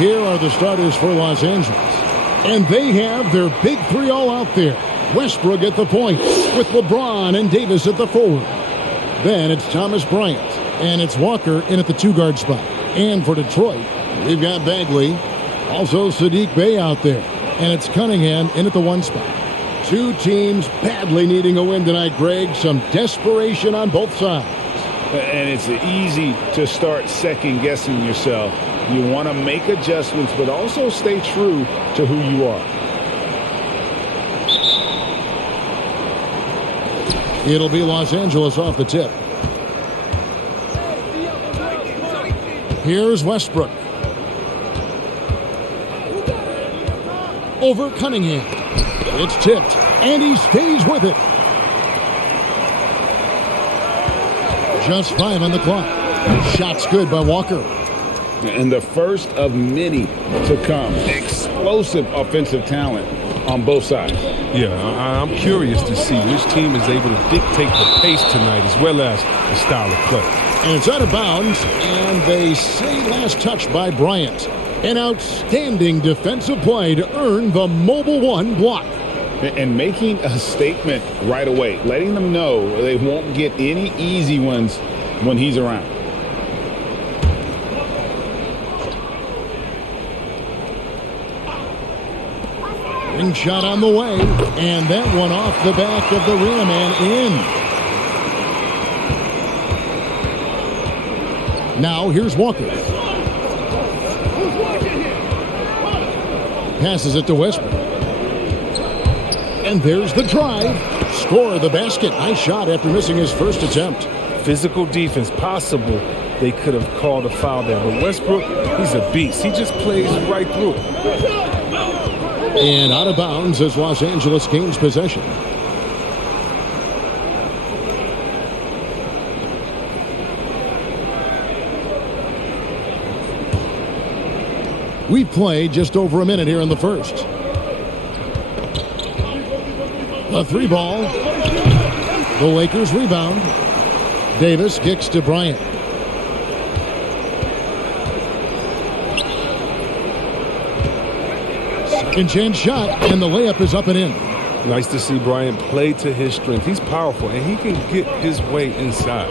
Here are the starters for Los Angeles. And they have their big three all out there. Westbrook at the point with LeBron and Davis at the forward. Then it's Thomas Bryant. And it's Walker in at the two-guard spot. And for Detroit, we've got Bagley. Also Sadiq Bey out there. And it's Cunningham in at the one spot. Two teams badly needing a win tonight, Greg. Some desperation on both sides. And it's easy to start second-guessing yourself. You want to make adjustments, but also stay true to who you are. It'll be Los Angeles off the tip. Here's Westbrook. Over Cunningham. It's tipped, and he stays with it. Just 5 on the clock. Shot's good by Walker. And the first of many to come. Explosive offensive talent on both sides. Yeah, I'm curious to see which team is able to dictate the pace tonight as well as the style of play. And it's out of bounds, and they say last touch by Bryant. An outstanding defensive play to earn the Mobile One block. And making a statement right away, letting them know they won't get any easy ones when he's around. Ring shot on the way, and that one off the back of the rim and in. Now here's Walker. Passes it to Westbrook. And there's the drive. Score the basket. Nice shot after missing his first attempt. Physical defense possible. They could have called a foul there. But Westbrook, he's a beast. He just plays right through it. And out of bounds as Los Angeles gains possession. We've played just over a minute here in the first. The three ball. The Lakers rebound. Davis kicks to Bryant. Second chance shot, and the layup is up and in. Nice to see Bryant play to his strength. He's powerful, and he can get his way inside.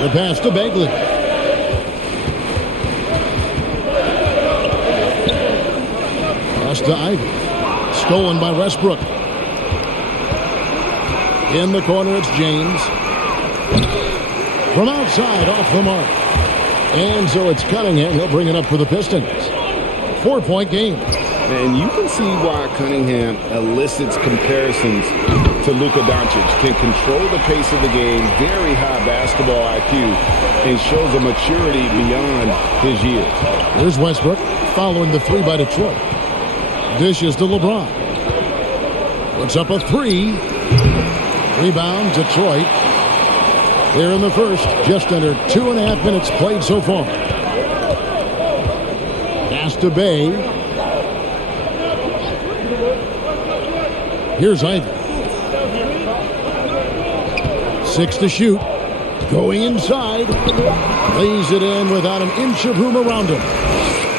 The pass to Bagley. Pass to Ivy. Stolen by Westbrook. In the corner, it's James. From outside, off the mark. And so it's Cunningham. He'll bring it up for the Pistons. 4-point game. And you can see why Cunningham elicits comparisons to Luka Doncic. Can control the pace of the game, very high basketball IQ, and shows a maturity beyond his years. Here's Westbrook following the three by Detroit. Dishes to LeBron. Puts up a three. Rebound, Detroit. Here in the first, just under 2.5 minutes played so far. Pass to Bey. Here's Ivy. 6 to shoot. Going inside. Lays it in without an inch of room around him.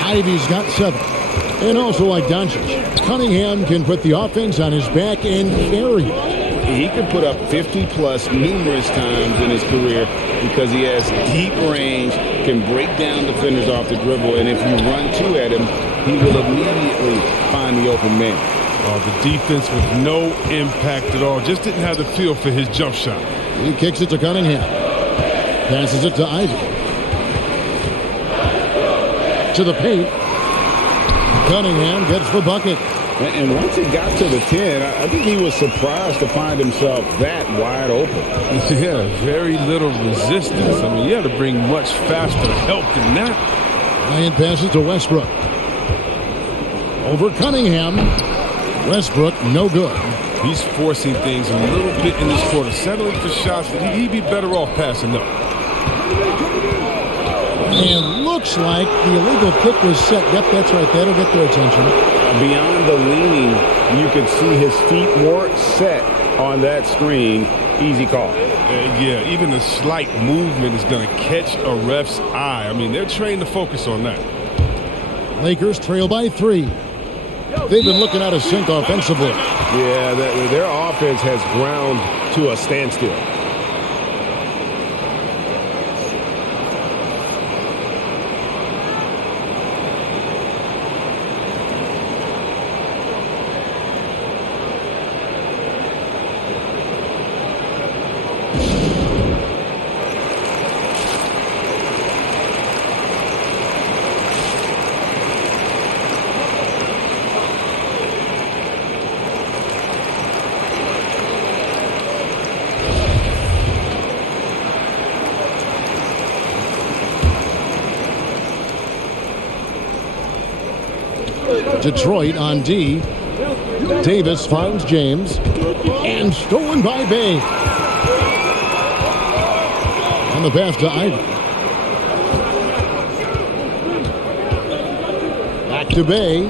Ivy's got 7. And also like Doncic, Cunningham can put the offense on his back and carry it. He can put up 50-plus numerous times in his career because he has deep range, can break down defenders off the dribble, and if you run two at him, he will immediately find the open man. The defense with no impact at all. Just didn't have the feel for his jump shot. He kicks it to Cunningham. Passes it to Ivy. To the paint. Cunningham gets the bucket. And once he got to the 10, I think he was surprised to find himself that wide open. Yeah, very little resistance. I mean, you had to bring much faster help than that. Bryant passes to Westbrook. Over Cunningham. Westbrook, no good. He's forcing things a little bit in this quarter, settling for shots that he'd be better off passing up. And looks like the illegal kick was set. Yep, that's right. That'll get their attention. Beyond the leaning, you could see his feet weren't set on that screen, easy call. Yeah, even a slight movement is going to catch a ref's eye. I mean, they're trained to focus on that. Lakers trail by 3. They've been looking out of sync offensively. Yeah, their offense has ground to a standstill. Detroit on D. Davis finds James. And stolen by Bay. On the pass to Ivy. Back to Bay.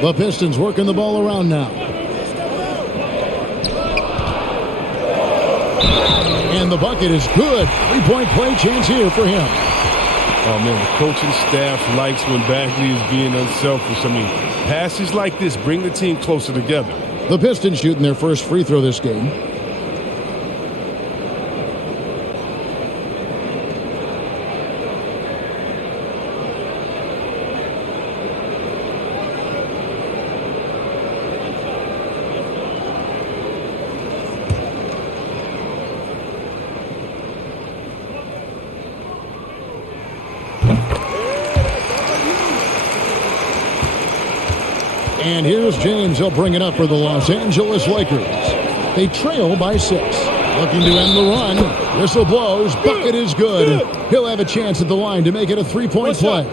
The Pistons working the ball around now. And the bucket is good. 3-point play chance here for him. Oh, man, the coaching staff likes when Bagley is being unselfish. I mean, passes like this bring the team closer together. The Pistons shooting their first free throw this game. And here's James. He'll bring it up for the Los Angeles Lakers. They trail by 6. Looking to end the run. Whistle blows. Bucket is good. He'll have a chance at the line to make it a 3-point play.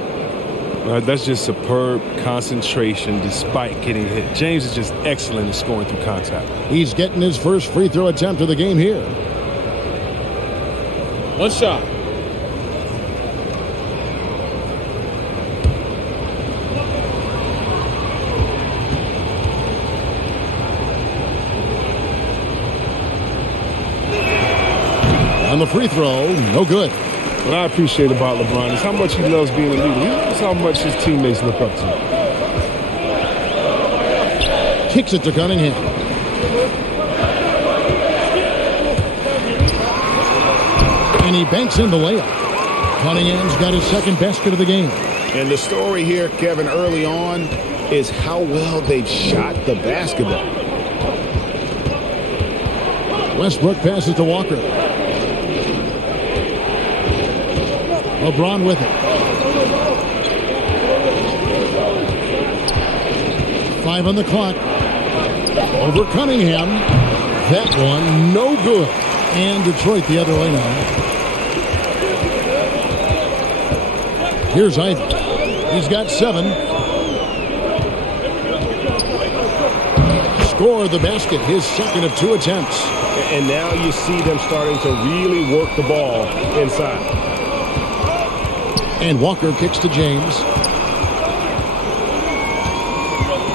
That's just superb concentration despite getting hit. James is just excellent at scoring through contact. He's getting his first free throw attempt of the game here. One shot. On the free throw, no good. What I appreciate about LeBron is how much he loves being a leader. He knows how much his teammates look up to him. Kicks it to Cunningham. And he banks in the layup. Cunningham's got his second basket of the game. And the story here, Kevin, early on is how well they've shot the basketball. Westbrook passes to Walker. LeBron with it. 5 on the clock. Over Cunningham. That one, no good. And Detroit the other way now. Here's Ivy. He's got 7. Score the basket, his second of 2 attempts. And now you see them starting to really work the ball inside. And Walker kicks to James.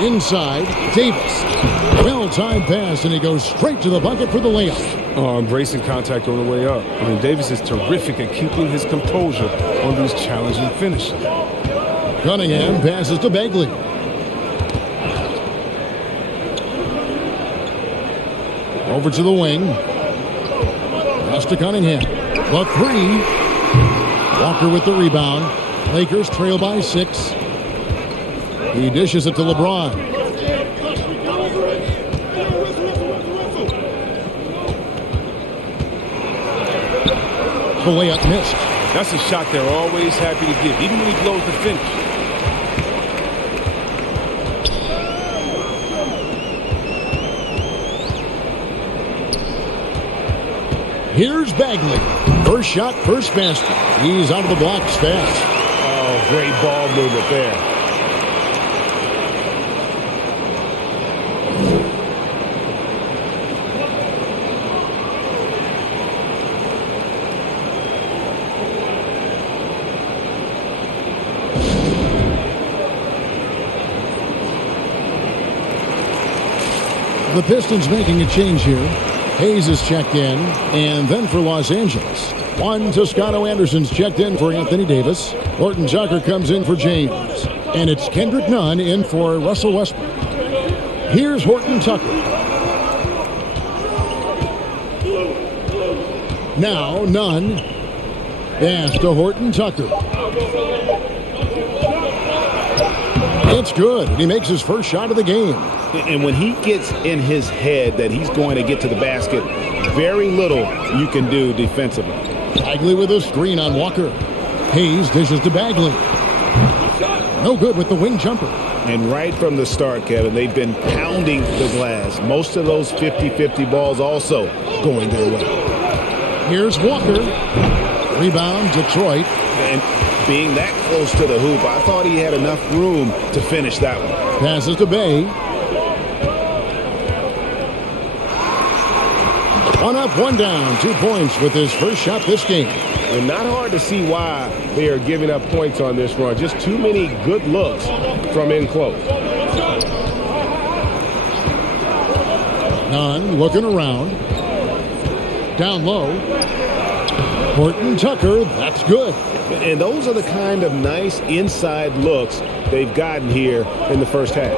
Inside, Davis. Well-timed pass, and he goes straight to the bucket for the layup. Embracing contact on the way up. I mean, Davis is terrific at keeping his composure on these challenging finishes. Cunningham passes to Bagley. Over to the wing. Pass to Cunningham. The 3. Walker with the rebound. Lakers trail by 6. He dishes it to LeBron. The layup missed. That's a shot they're always happy to give, even when he blows the finish. Here's Bagley. First shot, first basket. He's out of the blocks fast. Oh, great ball movement there. The Pistons making a change here. Hayes is checked in, and then for Los Angeles, Juan Toscano Anderson's checked in for Anthony Davis. Horton Tucker comes in for James, and it's Kendrick Nunn in for Russell Westbrook. Here's Horton Tucker. Now Nunn. Pass to Horton Tucker. It's good. He makes his first shot of the game. And when he gets in his head that he's going to get to the basket, very little you can do defensively. Bagley with a screen on Walker. Hayes dishes to Bagley. No good with the wing jumper. And right from the start, Kevin, they've been pounding the glass. Most of those 50-50 balls also going their way. Here's Walker. Rebound, Detroit. And being that close to the hoop, I thought he had enough room to finish that one. Passes to Bay. One up, one down. 2 points with his first shot this game. And not hard to see why they are giving up points on this run. Just too many good looks from in close. Nunn looking around. Down low. Horton Tucker, that's good. And those are the kind of nice inside looks they've gotten here in the first half.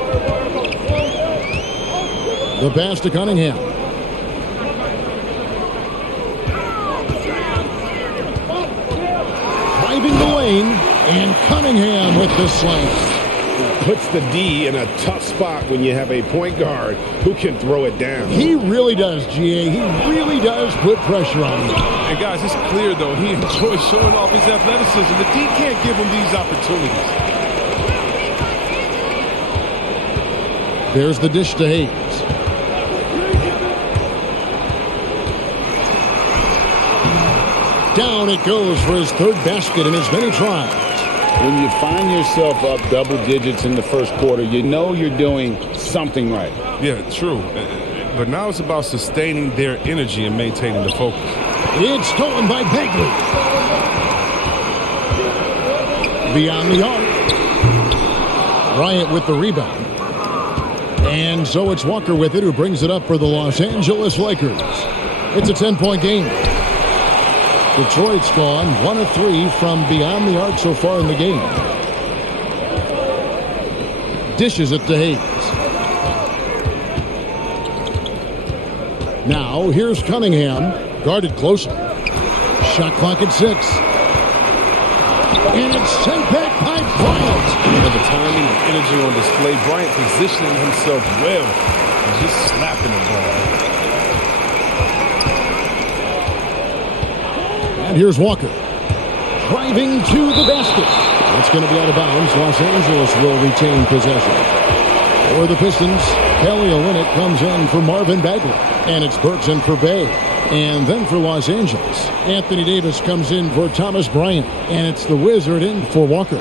The pass to Cunningham. Driving the lane, and Cunningham with the slam. Puts the D in a tough spot when you have a point guard who can throw it down. He really does, GA. He really does put pressure on him. And guys, it's clear, though, he enjoys showing off his athleticism. The D can't give him these opportunities. There's the dish to Hayes. Down it goes for his third basket in as many tries. When you find yourself up double digits in the first quarter, you know you're doing something right. Yeah, true. But now it's about sustaining their energy and maintaining the focus. It's stolen by Bagley. Beyond the arc. Bryant with the rebound. And so it's Walker with it, who brings it up for the Los Angeles Lakers. It's a 10-point game. Detroit's gone 1 of 3 from beyond the arc so far in the game. Dishes it to Hayes. Now here's Cunningham, guarded closely. Shot clock at 6. And it's sent back by Bryant. With the timing and energy on display, Bryant positioning himself well and just slapping the ball. And here's Walker. Driving to the basket. It's going to be out of bounds. Los Angeles will retain possession. For the Pistons, Kelly Olynyk comes in for Marvin Bagley. And it's Burks in for Bay. And then for Los Angeles, Anthony Davis comes in for Thomas Bryant. And it's the Wizard in for Walker.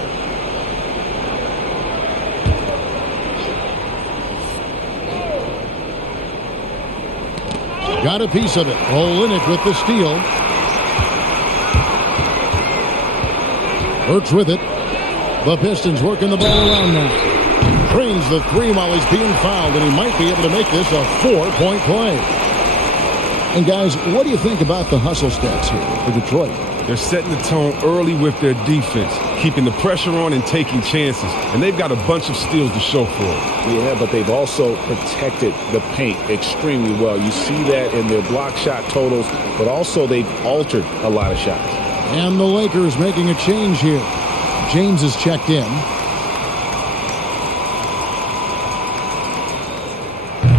Got a piece of it. Olynyk with the steal. Burks with it. The Pistons working the ball around now. Drains the 3 while he's being fouled, and he might be able to make this a 4-point play. And guys, what do you think about the hustle stats here for Detroit? They're setting the tone early with their defense, keeping the pressure on and taking chances. And they've got a bunch of steals to show for it. Yeah, but they've also protected the paint extremely well. You see that in their block shot totals, but also they've altered a lot of shots. And the Lakers making a change here. James is checked in.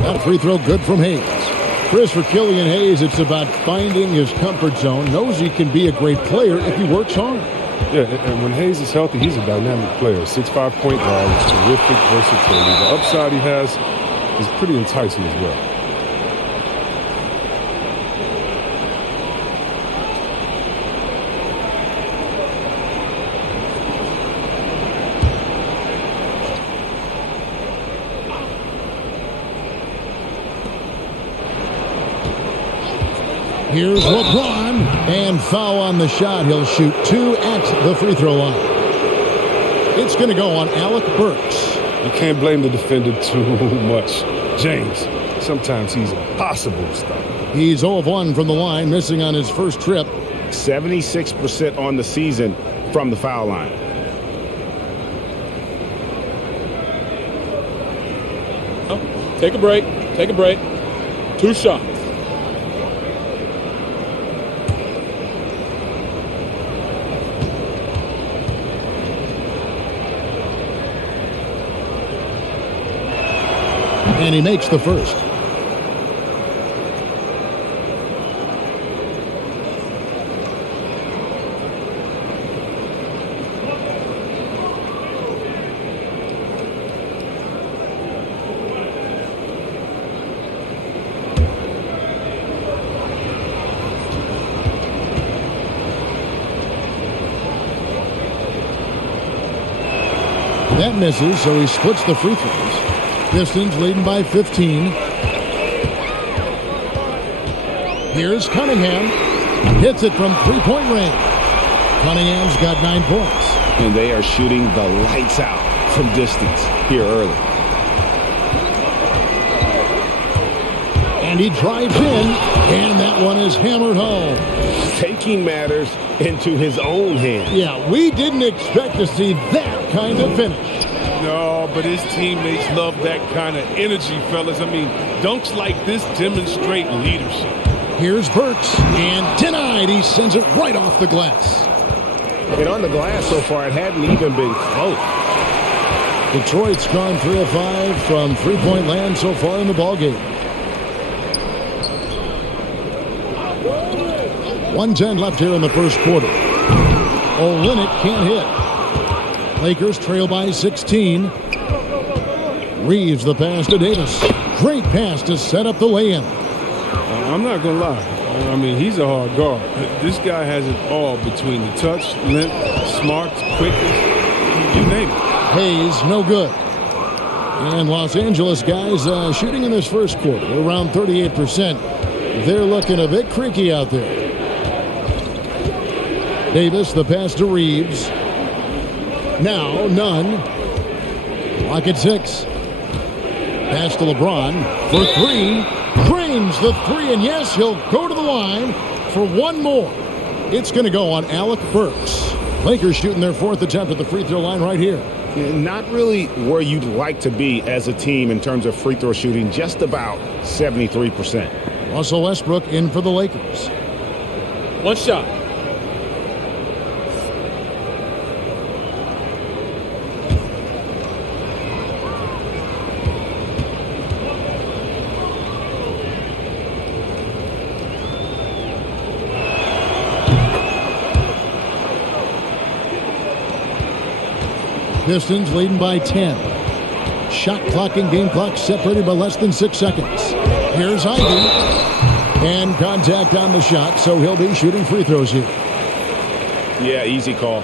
That free throw good from Hayes. Chris, for Killian Hayes, it's about finding his comfort zone. Knows he can be a great player if he works hard. Yeah, and when Hayes is healthy, he's a dynamic player. 6'5" point guard with terrific versatility. The upside he has is pretty enticing as well. Here's LeBron, and foul on the shot. He'll shoot 2 at the free throw line. It's going to go on Alec Burks. You can't blame the defender too much. James, sometimes he's impossible to stop. He's 0 of 1 from the line, missing on his first trip. 76% on the season from the foul line. Take a break. Take a break. 2 shots. And he makes the first. That misses, so he splits the free throws. Pistons leading by 15. Here's Cunningham. Hits it from three-point range. Cunningham's got 9 points. And they are shooting the lights out from distance here early. And he drives in, and that one is hammered home. Taking matters into his own hands. Yeah, we didn't expect to see that kind of finish. No, but his teammates love that kind of energy, fellas. I mean, dunks like this demonstrate leadership. Here's Burks, and denied. He sends it right off the glass. And on the glass so far, it hadn't even been close. Detroit's gone 3 of 5 from three-point land so far in the ballgame. 1:10 left here in the first quarter. Olynyk can't hit. Lakers trail by 16. Reeves the pass to Davis. Great pass to set up the lay-in. I'm not going to lie. I mean, he's a hard guard. This guy has it all between the touch, length, smarts, quickness, you name it. Hayes, no good. And Los Angeles guys shooting in this first quarter around 38%. They're looking a bit creaky out there. Davis, the pass to Reeves. Now, none. Clock at 6. Pass to LeBron for 3. Drains the 3, and yes, he'll go to the line for one more. It's going to go on Alec Burks. Lakers shooting their 4th attempt at the free throw line right here. Not really where you'd like to be as a team in terms of free throw shooting, just about 73%. Russell Westbrook in for the Lakers. 1 shot. Pistons leading by 10. Shot clock and game clock separated by less than 6 seconds. Here's Ivy. And contact on the shot, so he'll be shooting free throws here. Yeah, easy call.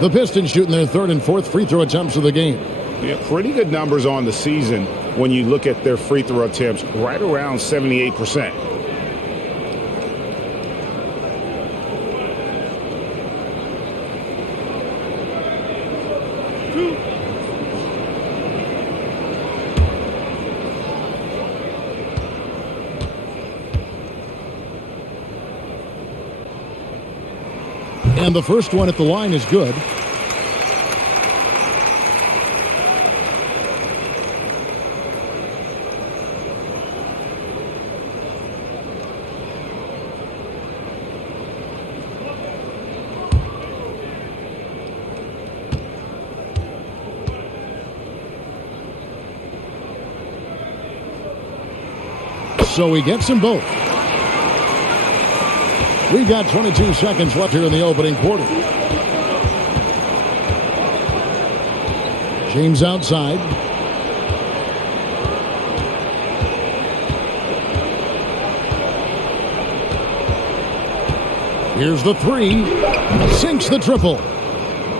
The Pistons shooting their 3rd and 4th free throw attempts of the game. Yeah, pretty good numbers on the season when you look at their free throw attempts, right around 78%. And the first one at the line is good. So he gets them both. We've got 22 seconds left here in the opening quarter. James outside. Here's the 3. Sinks the triple.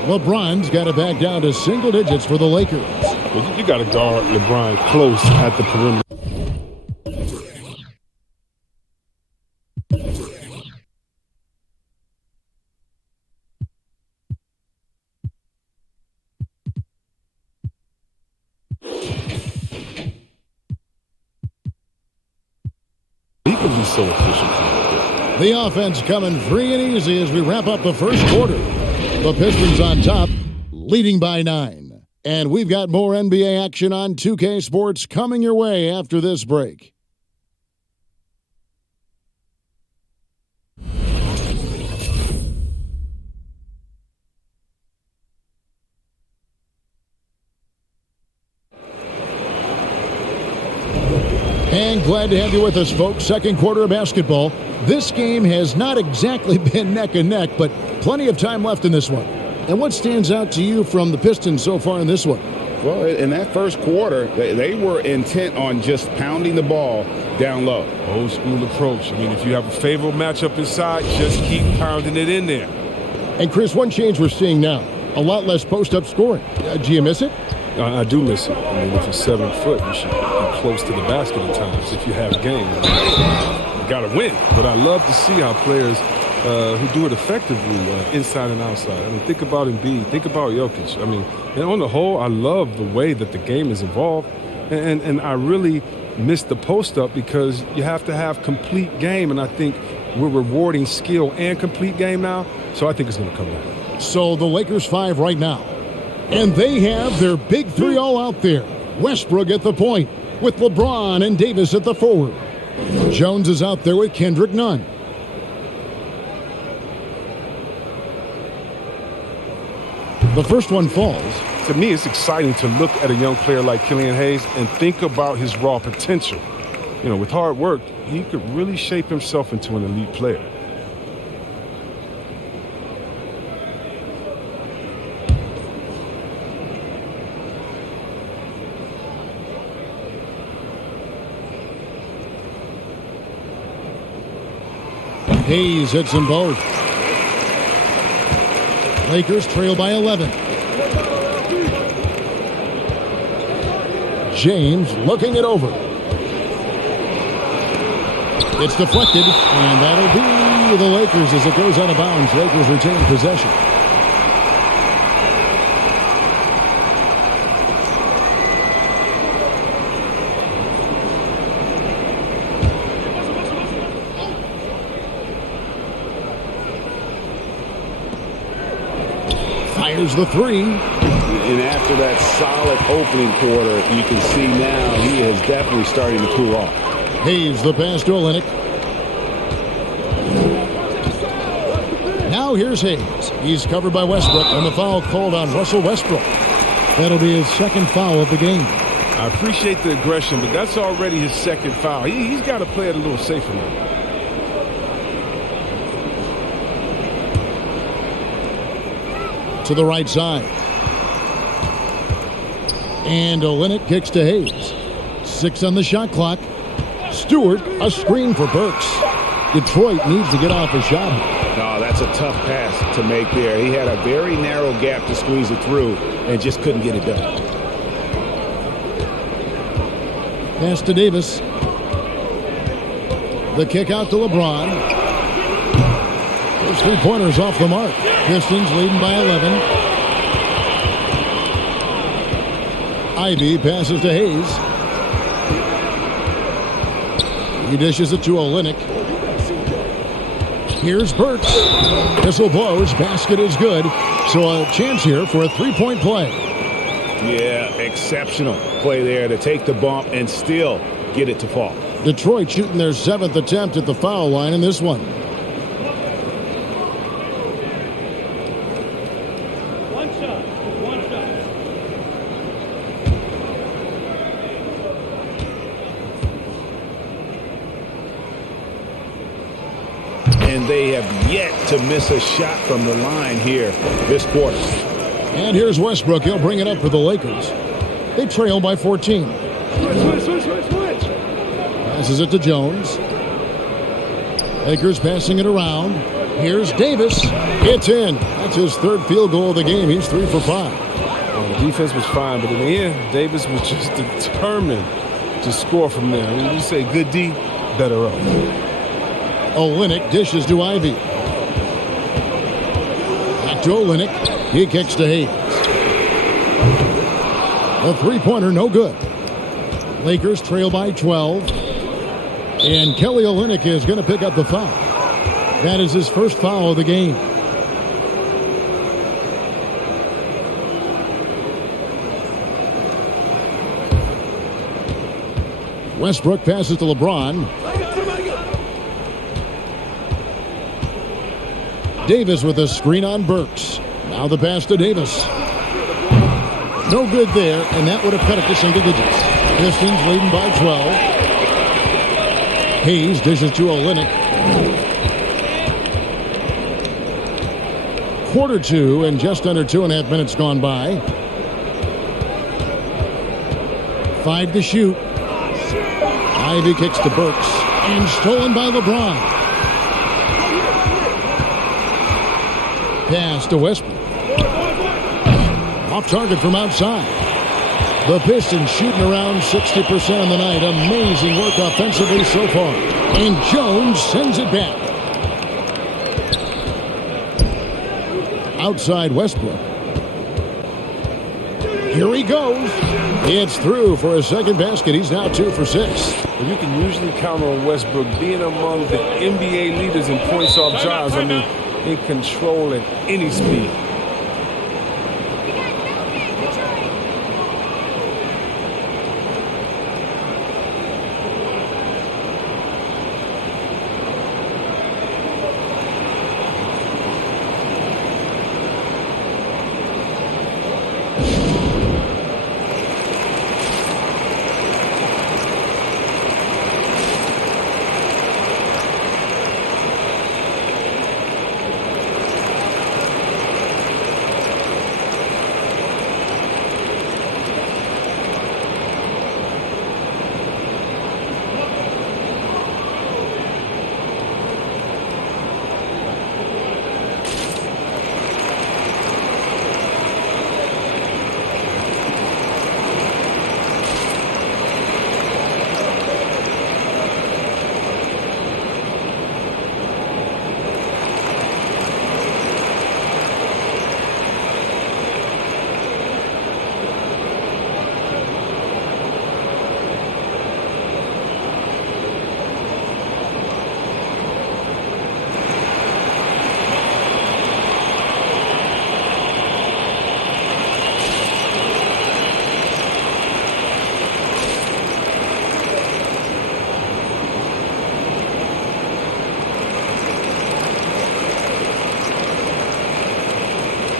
LeBron's got it back down to single digits for the Lakers. You got to guard LeBron close at the perimeter. just so efficient from right there. The offense coming free and easy as we wrap up the first quarter. The Pistons on top, leading by 9. And we've got more NBA action on 2K Sports coming your way after this break. And glad to have you with us, folks. Second quarter of basketball. This game has not exactly been neck and neck, but plenty of time left in this one. And what stands out to you from the Pistons so far in this one? Well, in that first quarter, they were intent on just pounding the ball down low. Old school approach. I mean, if you have a favorable matchup inside, just keep pounding it in there. And Chris, one change we're seeing now, a lot less post-up scoring. Do you miss it? I do miss it. I mean, if you're 7 foot, you should be close to the basket at times if you have a game. You got to win. But I love to see how players who do it effectively inside and outside. I mean, think about Embiid. Think about Jokic. I mean, and on the whole, I love the way that the game is evolved. And I really miss the post-up because you have to have complete game. And I think we're rewarding skill and complete game now. So I think it's going to come back. So the Lakers 5 right now. And they have their big 3 all out there. Westbrook at the point with LeBron and Davis at the forward. Jones is out there with Kendrick Nunn. The first one falls. To me, it's exciting to look at a young player like Killian Hayes and think about his raw potential. You know, with hard work, he could really shape himself into an elite player. Hayes hits them both. Lakers trail by 11. James looking it over. It's deflected, and that'll be the Lakers as it goes out of bounds. Lakers retain possession. Fires the 3. And after that solid opening quarter, you can see now he is definitely starting to cool off. Hayes the pass to Olynyk. Now here's Hayes. He's covered by Westbrook, and the foul called on Russell Westbrook. That'll be his second foul of the game. I appreciate the aggression, but that's already his second foul. He's got to play it a little safer now. To the right side. And Olynyk kicks to Hayes. 6 on the shot clock. Stewart, a screen for Burks. Detroit needs to get off a shot. No, that's a tough pass to make there. He had a very narrow gap to squeeze it through and just couldn't get it done. Pass to Davis. The kick out to LeBron. Those 3-pointers off the mark. Pistons leading by 11. Ivy passes to Hayes. He dishes it to Olynyk. Here's Burks. Whistle blows. Basket is good. So a chance here for a 3-point play. Yeah, exceptional play there to take the bump and still get it to fall. Detroit shooting their 7th attempt at the foul line in this one. And they have yet to miss a shot from the line here this quarter. And here's Westbrook. He'll bring it up for the Lakers. They trail by 14. Switch. Passes it to Jones. Lakers passing it around. Here's Davis. It's in. That's his 3rd field goal of the game. He's 3 for 5. Well, the defense was fine, but in the end, Davis was just determined to score from there. When you say good D, better up. Olynyk dishes to Ivy. Back to Olynyk. He kicks to Hayes. A 3-pointer, no good. Lakers trail by 12. And Kelly Olynyk is going to pick up the foul. That is his first foul of the game. Westbrook passes to LeBron. Davis with a screen on Burks. Now the pass to Davis. No good there, and that would have cut it to single digits. Pistons leading by 12. Hayes dishes to Olynyk. Quarter two, and just under 2.5 minutes gone by. 5 to shoot. Ivy kicks to Burks, and stolen by LeBron. Pass to Westbrook. Off target from outside. The Pistons shooting around 60% on the night. Amazing work offensively so far. And Jones sends it back. Outside Westbrook. Here he goes. It's through for a second basket. He's now 2 for 6. Well, you can usually count on Westbrook being among the NBA leaders in points off drives. I mean, in control at any speed.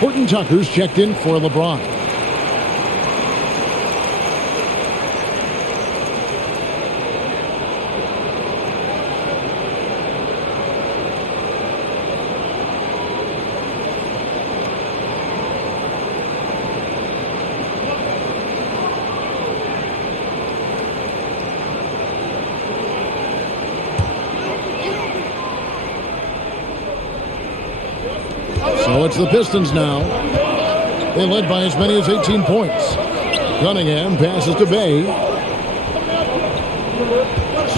Horton Tucker's checked in for LeBron. So it's the Pistons now. They led by as many as 18 points. Cunningham passes to Bay.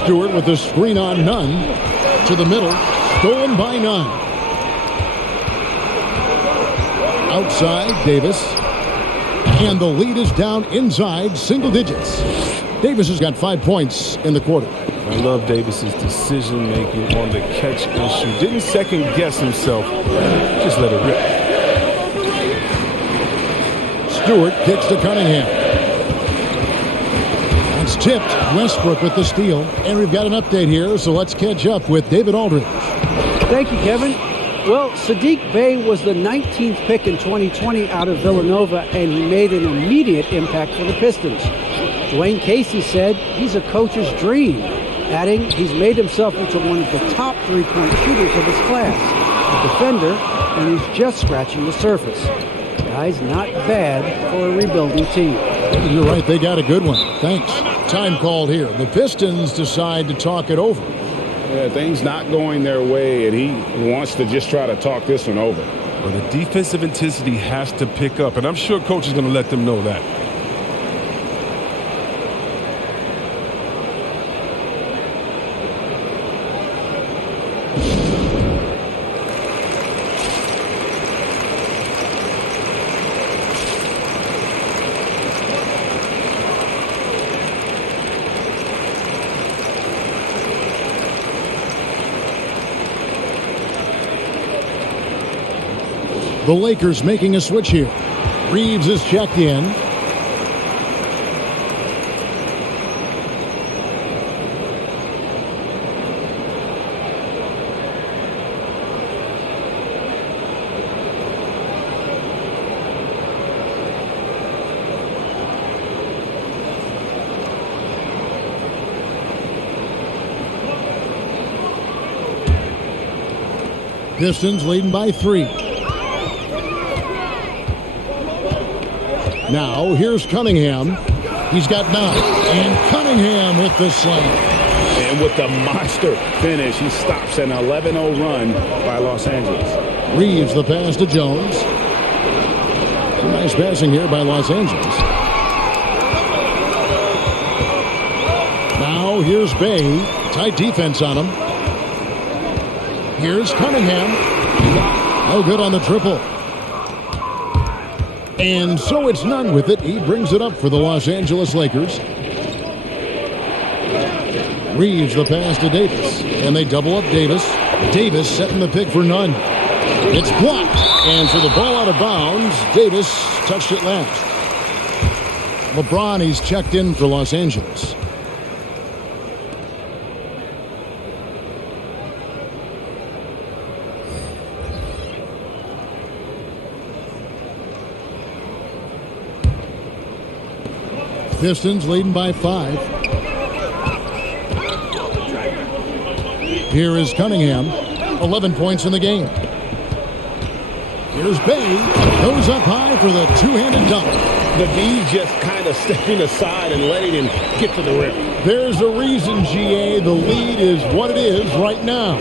Stewart with the screen on Nunn. To the middle. Stolen by Nunn. Outside, Davis. And the lead is down inside single digits. Davis has got 5 points in the quarter. I love Davis's decision-making on the catch and shoot. Didn't second-guess himself. Just let it rip. Stewart kicks to Cunningham. It's tipped. Westbrook with the steal. And we've got an update here, so let's catch up with David Aldridge. Thank you, Kevin. Well, Sadiq Bey was the 19th pick in 2020 out of Villanova, and he made an immediate impact for the Pistons. Dwayne Casey said he's a coach's dream, adding he's made himself into one of the top three-point shooters of his class, a defender, and he's just scratching the surface. Guy's not bad for a rebuilding team. You're right, they got a good one. Thanks. Time called here. The Pistons decide to talk it over. Yeah, things not going their way, and he wants to just try to talk this one over. Well, the defensive intensity has to pick up, and I'm sure coach is going to let them know that. The Lakers making a switch here. Reeves is checked in. Pistons leading by 3. Now, here's Cunningham. He's got 9. And Cunningham with the slam. And with the monster finish, he stops an 11-0 run by Los Angeles. Reeves the pass to Jones. Some nice passing here by Los Angeles. Now, here's Bay. Tight defense on him. Here's Cunningham. No good on the triple. And so it's none with it. He brings it up for the Los Angeles Lakers. Reeves the pass to Davis. And they double up Davis. Davis setting the pick for none. It's blocked. And for the ball out of bounds, Davis touched it last. LeBron, he's checked in for Los Angeles. Pistons leading by 5. Here is Cunningham. 11 points in the game. Here's Bay. Goes up high for the two-handed dunk. The D just kind of stepping aside and letting him get to the rim. There's a reason, GA. The lead is what it is right now.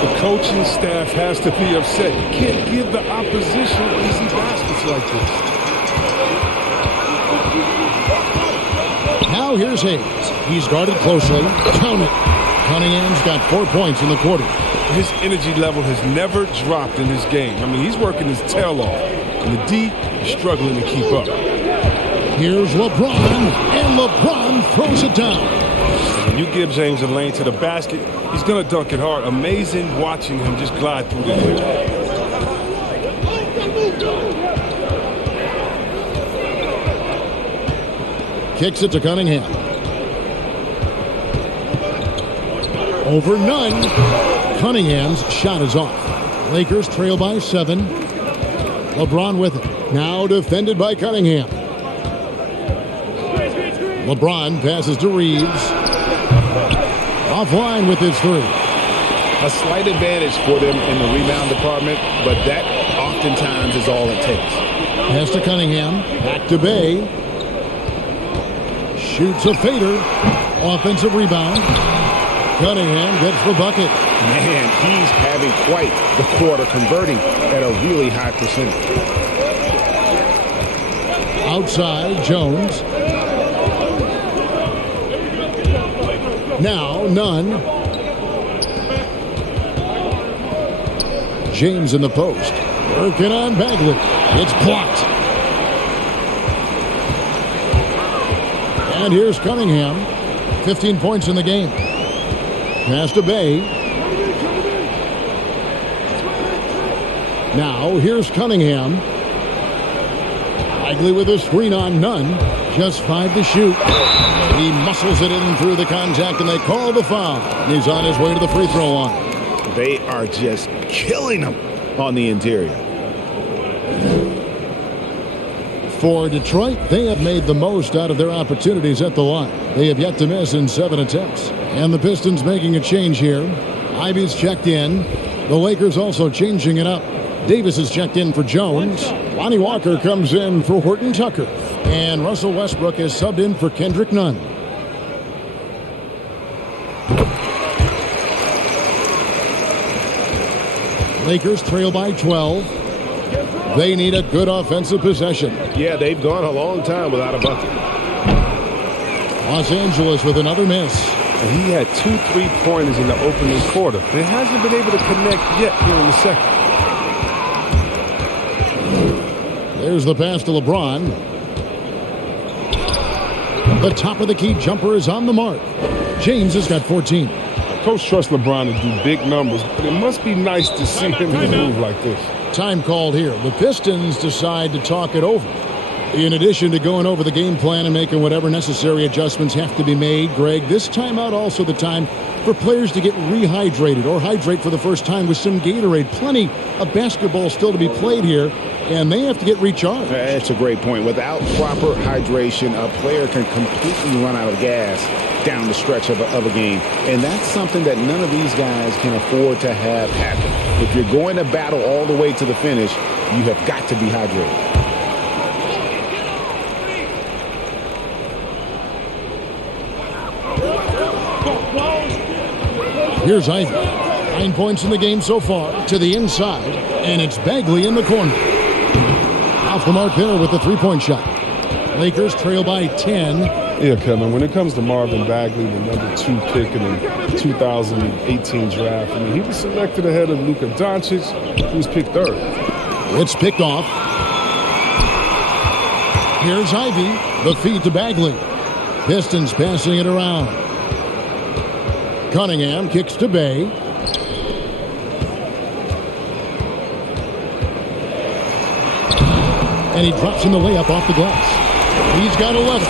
The coaching staff has to be upset. You can't give the opposition easy baskets like this. Now here's Hayes. He's guarded closely. Count it. Cunningham's got 4 points in the quarter. His energy level has never dropped in this game. I mean, he's working his tail off. And the D is struggling to keep up. Here's LeBron. And LeBron throws it down. When you give James a lane to the basket, he's going to dunk it hard. Amazing watching him just glide through the air. Kicks it to Cunningham. Over none. Cunningham's shot is off. Lakers trail by 7. LeBron with it. Now defended by Cunningham. LeBron passes to Reeves. Offline with his 3. A slight advantage for them in the rebound department, but that oftentimes is all it takes. Pass to Cunningham. Back to Bay. Shoots a fader. Offensive rebound. Cunningham gets the bucket. Man, he's having quite the quarter, converting at a really high percentage. Outside, Jones. Now, none. James in the post. Working on Bagley. It's blocked. And here's Cunningham. 15 points in the game. Pass to Bay. Now, here's Cunningham. Bagley with a screen on, none. Just 5 to shoot. He muscles it in through the contact, and they call the foul. He's on his way to the free throw line. They are just killing him on the interior. For Detroit, they have made the most out of their opportunities at the line. They have yet to miss in 7 attempts. And the Pistons making a change here. Ivy's checked in. The Lakers also changing it up. Davis is checked in for Jones. Lonnie Walker comes in for Horton Tucker. And Russell Westbrook is subbed in for Kendrick Nunn. Lakers trail by 12. They need a good offensive possession. Yeah, they've gone a long time without a bucket. Los Angeles with another miss. And he had 2 3-pointers in the opening quarter. He hasn't been able to connect yet here in the second. There's the pass to LeBron. The top of the key jumper is on the mark. James has got 14. Coach trusts LeBron to do big numbers, but it must be nice to see him move like this. Time called here. The Pistons decide to talk it over. In addition to going over the game plan and making whatever necessary adjustments have to be made, Greg, this timeout also the time for players to get rehydrated or hydrate for the first time with some Gatorade. Plenty of basketball still to be played here, and they have to get recharged. That's a great point. Without proper hydration, a player can completely run out of gas down the stretch of a game. And that's something that none of these guys can afford to have happen. If you're going to battle all the way to the finish, you have got to be hydrated. Here's Ivy. 9 points in the game so far to the inside, and it's Bagley in the corner. Off the mark there with the three-point shot. Lakers trail by 10. Yeah, Kevin, when it comes to Marvin Bagley, the number 2 pick in the 2018 draft, I mean, he was selected ahead of Luka Doncic, who was picked 3rd. It's picked off. Here's Ivy. The feed to Bagley. Pistons passing it around. Cunningham kicks to Bay. And he drops in the layup off the glass. He's got 11.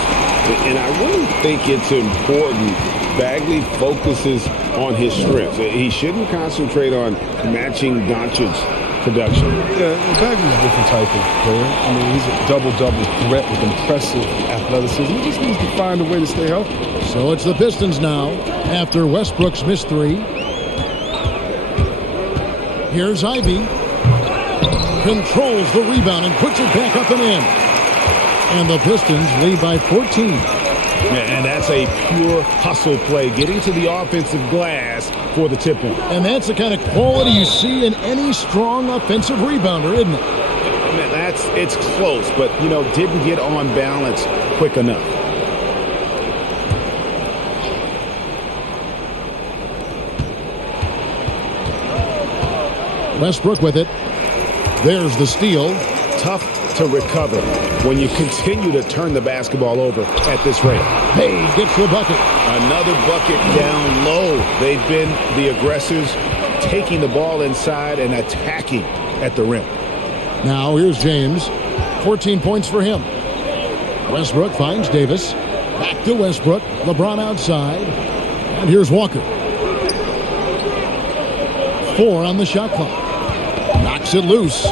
And I really think it's important Bagley focuses on his strengths. He shouldn't concentrate on matching Doncic's production. Yeah, Bagley's a different type of player. I mean, he's a double-double threat with impressive athleticism. He just needs to find a way to stay healthy. So it's the Pistons now after Westbrook's missed 3. Here's Ivy. Controls the rebound and puts it back up and in. And the Pistons lead by 14. Yeah, and that's a pure hustle play, getting to the offensive glass for the tip-in. And that's the kind of quality you see in any strong offensive rebounder, isn't it? Man, it's close, but, didn't get on balance quick enough. Westbrook with it. There's the steal. Tough to recover when you continue to turn the basketball over at this rate. Bay gets the bucket. Another bucket down low. They've been the aggressors, taking the ball inside and attacking at the rim. Now here's James. 14 points for him. Westbrook finds Davis. Back to Westbrook. LeBron outside. And here's Walker. 4 on the shot clock. Knocks it loose.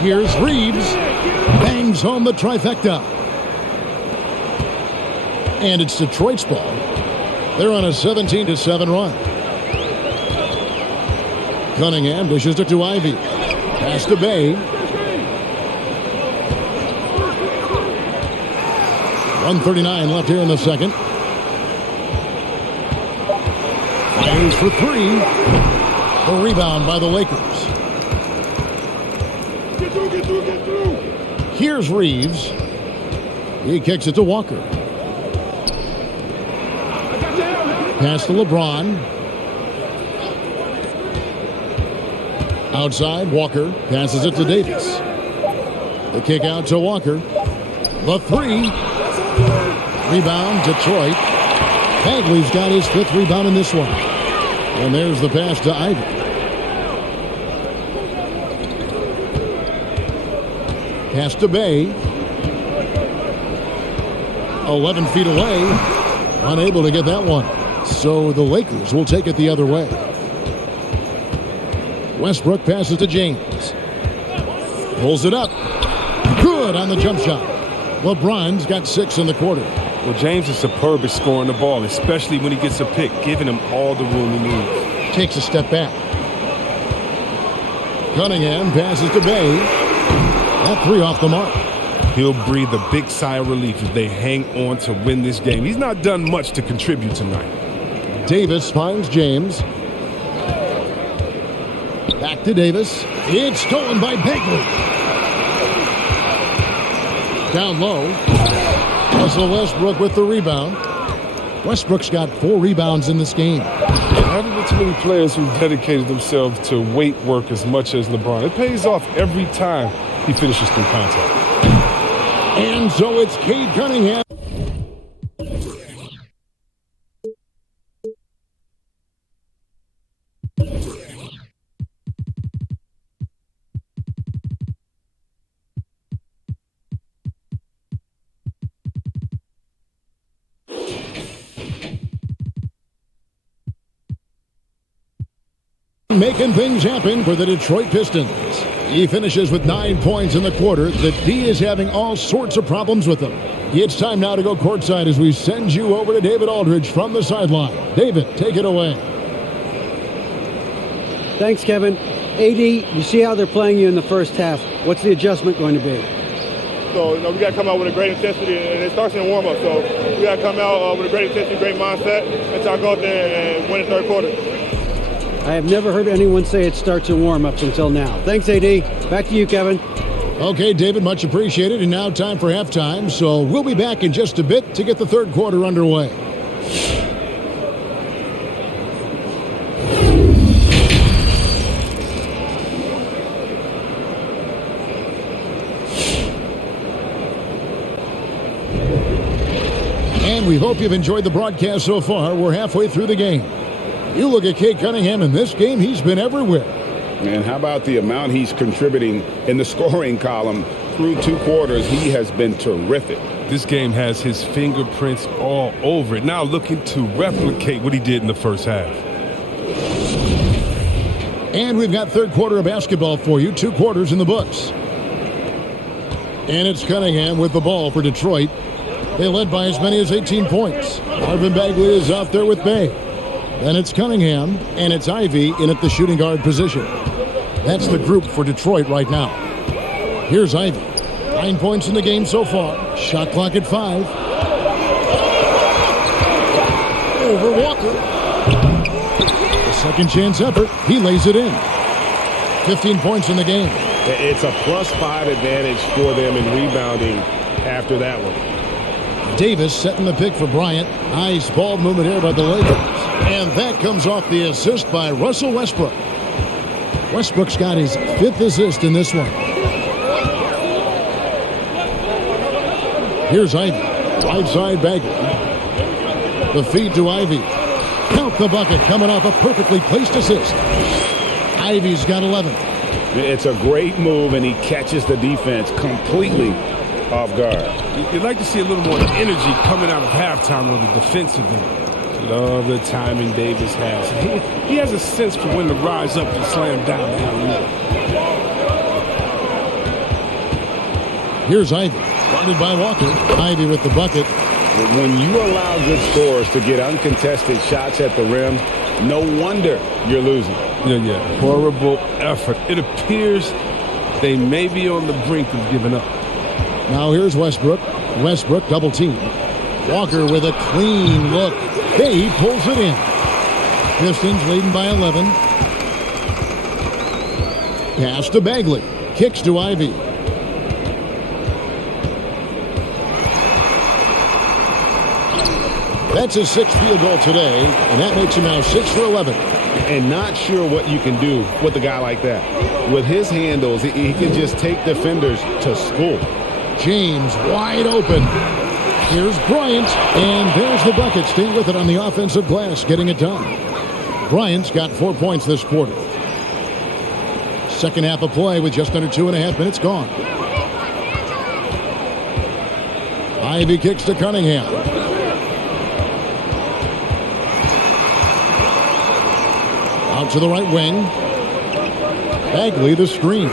Here's Reeves. Bangs home the trifecta. And it's Detroit's ball. They're on a 17-7 run. Cunningham dishes it to Ivy. Pass to Bay. 1:39 left here in the second. Fires for 3. The rebound by the Lakers. Here's Reeves. He kicks it to Walker. Pass to LeBron. Outside, Walker passes it to Davis. The kick out to Walker. The 3. Rebound, Detroit. Bagley's got his 5th rebound in this one. And there's the pass to Ivy. Pass to Bay. 11 feet away. Unable to get that one. So the Lakers will take it the other way. Westbrook passes to James. Pulls it up. Good on the jump shot. LeBron's got 6 in the quarter. Well, James is superb at scoring the ball, especially when he gets a pick, giving him all the room he needs. Takes a step back. Cunningham passes to Bay. That 3 off the mark. He'll breathe a big sigh of relief if they hang on to win this game. He's not done much to contribute tonight. Davis finds James. Back to Davis. It's stolen by Bagley. Down low. Russell Westbrook with the rebound. Westbrook's got 4 rebounds in this game. There haven't been too many players who've dedicated themselves to weight work as much as LeBron. It pays off every time he finishes through contact. And so it's Cade Cunningham. Making things happen for the Detroit Pistons. He finishes with 9 points in the quarter. The D is having all sorts of problems with him. It's time now to go courtside as we send you over to David Aldridge from the sideline. David, take it away. Thanks, Kevin. AD, you see how they're playing you in the first half. What's the adjustment going to be? So, we got to come out with a great intensity, and it starts in warm-up. So, we got to come out with a great intensity, great mindset, and try to go out there and win the third quarter. I have never heard anyone say it starts in warm-ups until now. Thanks, AD. Back to you, Kevin. Okay, David, much appreciated. And now time for halftime. So we'll be back in just a bit to get the third quarter underway. And we hope you've enjoyed the broadcast so far. We're halfway through the game. You look at Cade Cunningham in this game, he's been everywhere. And how about the amount he's contributing in the scoring column through 2 quarters? He has been terrific. This game has his fingerprints all over it. Now looking to replicate what he did in the first half. And we've got third quarter of basketball for you. 2 quarters in the books. And it's Cunningham with the ball for Detroit. They led by as many as 18 points. Marvin Bagley is out there with Bay. Then it's Cunningham, and it's Ivy in at the shooting guard position. That's the group for Detroit right now. Here's Ivy. 9 points in the game so far. Shot clock at 5. Over Walker. A second chance effort. He lays it in. 15 points in the game. It's a +5 advantage for them in rebounding after that one. Davis setting the pick for Bryant. Nice ball movement here by the Lakers. And that comes off the assist by Russell Westbrook. Westbrook's got his 5th assist in this one. Here's Ivy. Right side Bagley. The feed to Ivy. Count the bucket coming off a perfectly placed assist. Ivy's got 11. It's a great move, and he catches the defense completely off guard. You'd like to see a little more energy coming out of halftime on the defensive end. Love the timing Davis has. He has a sense for when to rise up and slam down. Here's Ivy. Guarded by Walker. Ivy with the bucket. When you allow good scorers to get uncontested shots at the rim, no wonder you're losing. Yeah. Horrible effort. It appears they may be on the brink of giving up. Now here's Westbrook. Westbrook double team. Walker with a clean look. He pulls it in. Pistons leading by 11. Pass to Bagley. Kicks to Ivy. That's his 6th field goal today, and that makes him now 6 for 11. And not sure what you can do with a guy like that. With his handles, he can just take defenders to school. James wide open. Here's Bryant, and there's the bucket. Stay with it on the offensive glass, getting it done. Bryant's got 4 points this quarter. Second half of play with just under 2.5 minutes gone. Ivy kicks to Cunningham. Out to the right wing. Bagley the screen.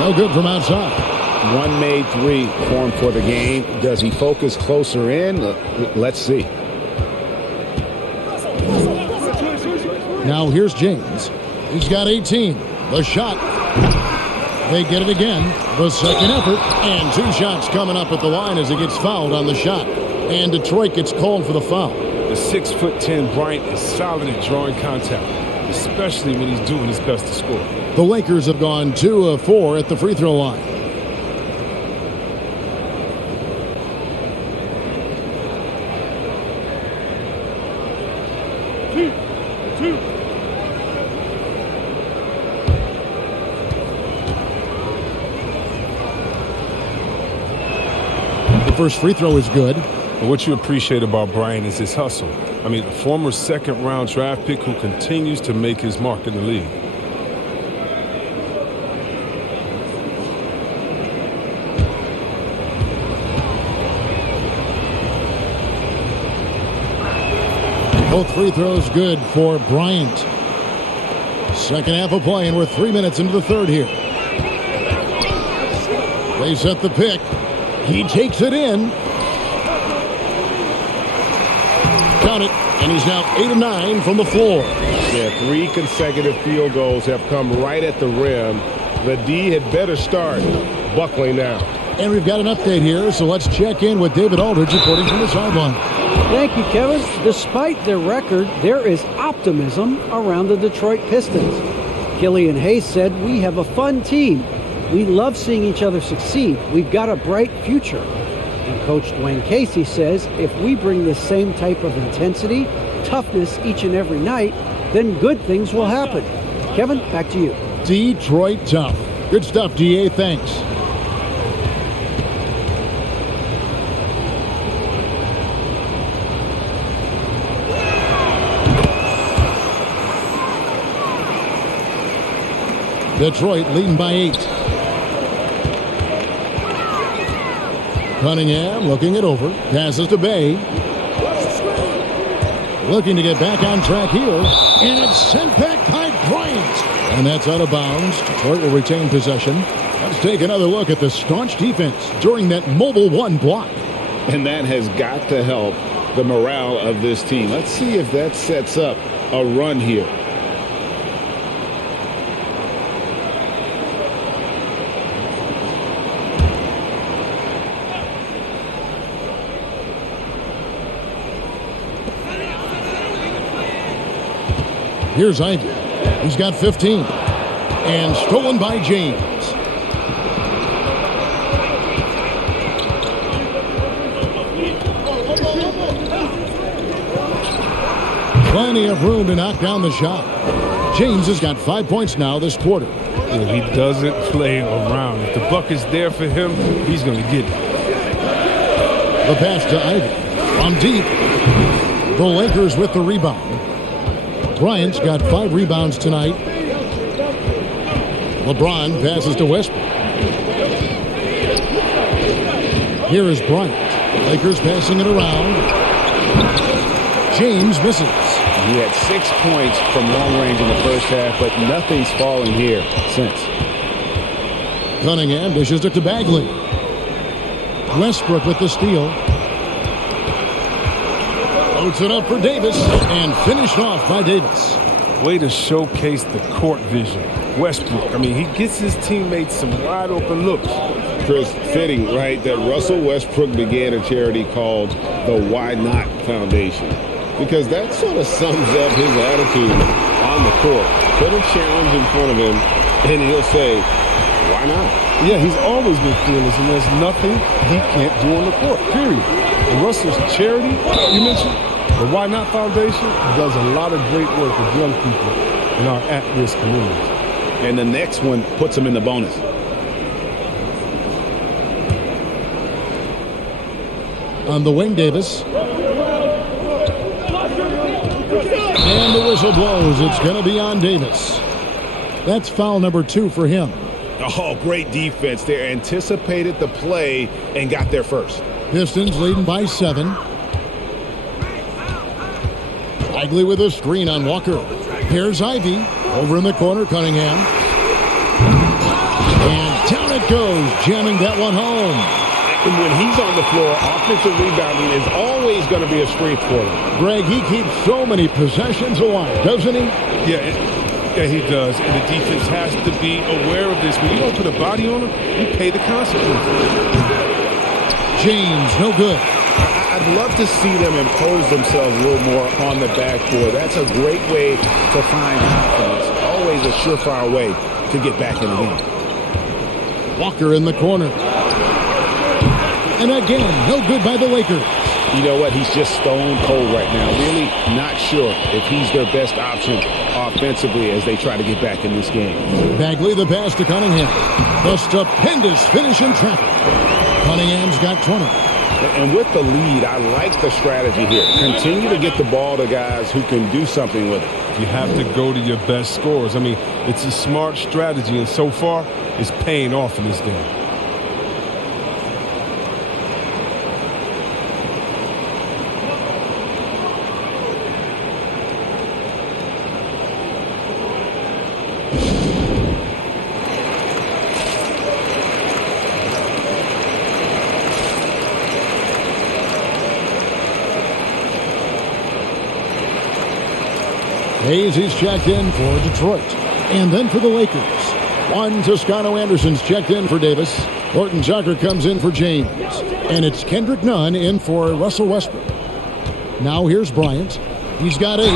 No good from outside. One made 3 for him for the game. Does he focus closer in? Let's see. Now here's James. He's got 18. The shot. They get it again. The second effort. And 2 shots coming up at the line as he gets fouled on the shot. And Detroit gets called for the foul. The 6'10" Bryant is solid at drawing contact, especially when he's doing his best to score. The Lakers have gone 2 of 4 at the free throw line. The first free throw is good. But what you appreciate about Bryant is his hustle. I mean, a former second-round draft pick who continues to make his mark in the league. Both free throws good for Bryant. Second half of play, and we're 3 minutes into the third here. They set the pick. He takes it in. Count it, and he's now 8 of 9 from the floor. Yeah, 3 consecutive field goals have come right at the rim. The D had better start buckling now. And we've got an update here, so let's check in with David Aldridge reporting from the sideline. Thank you, Kevin. Despite their record, there is optimism around the Detroit Pistons. Killian Hayes said, "We have a fun team. We love seeing each other succeed. We've got a bright future." And Coach Dwayne Casey says, if we bring this same type of intensity, toughness each and every night, then good things will happen. Kevin, back to you. Detroit tough. Good stuff, DA. Thanks. Detroit leading by 8. Cunningham looking it over. Passes to Bay. Looking to get back on track here. And it's sent back by Bryant. And that's out of bounds. Detroit will retain possession. Let's take another look at the staunch defense during that mobile 1 block. And that has got to help the morale of this team. Let's see if that sets up a run here. Here's Ivy. He's got 15. And stolen by James. Plenty of room to knock down the shot. James has got 5 points now this quarter. And he doesn't play around. If the bucket's there for him, he's going to get it. The pass to Ivy. From deep. The Lakers with the rebound. Bryant's got 5 rebounds tonight. LeBron passes to Westbrook. Here is Bryant. Lakers passing it around. James misses. He had 6 points from long range in the first half, but nothing's falling here since. Cunningham dishes it to Bagley. Westbrook with the steal. Loads it up for Davis and finished off by Davis. Way to showcase the court vision. Westbrook, I mean, he gets his teammates some wide open looks. Chris, fitting, right, that Russell Westbrook began a charity called the Why Not Foundation. Because that sort of sums up his attitude on the court. Put a challenge in front of him, and he'll say, why not? Yeah, he's always been fearless, and there's nothing he can't do on the court, period. And Russell's charity, you mentioned, the Why Not Foundation, does a lot of great work with young people in our at-risk communities. And the next one puts him in the bonus. On the wing, Davis. And the whistle blows. It's going to be on Davis. That's foul number 2 for him. Oh, great defense there. Anticipated the play and got there first. Pistons leading by 7. Bagley with a screen on Walker. Here's Ivy. Over in the corner, Cunningham. And down it goes, jamming that one home. And when he's on the floor, offensive rebounding is always going to be a strength for him. Greg, he keeps so many possessions alive, doesn't he? Yeah, he does. And the defense has to be aware of this. When you don't put a body on him, you pay the consequences. James, no good. I'd love to see them impose themselves a little more on the backboard. That's a great way to find confidence. Always a surefire way to get back in the game. Walker in the corner. And again, no good by the Lakers. You know what? He's just stone cold right now. Really not sure if he's their best option offensively as they try to get back in this game. Bagley the pass to Cunningham. The stupendous finish in traffic. Cunningham's got 20. And with the lead, I like the strategy here. Continue to get the ball to guys who can do something with it. You have to go to your best scorers. I mean, it's a smart strategy, and so far, it's paying off in this game. Hayes is checked in for Detroit. And then for the Lakers, Juan Toscano Anderson's checked in for Davis. Horton Tucker comes in for James. And it's Kendrick Nunn in for Russell Westbrook. Now here's Bryant. He's got 8.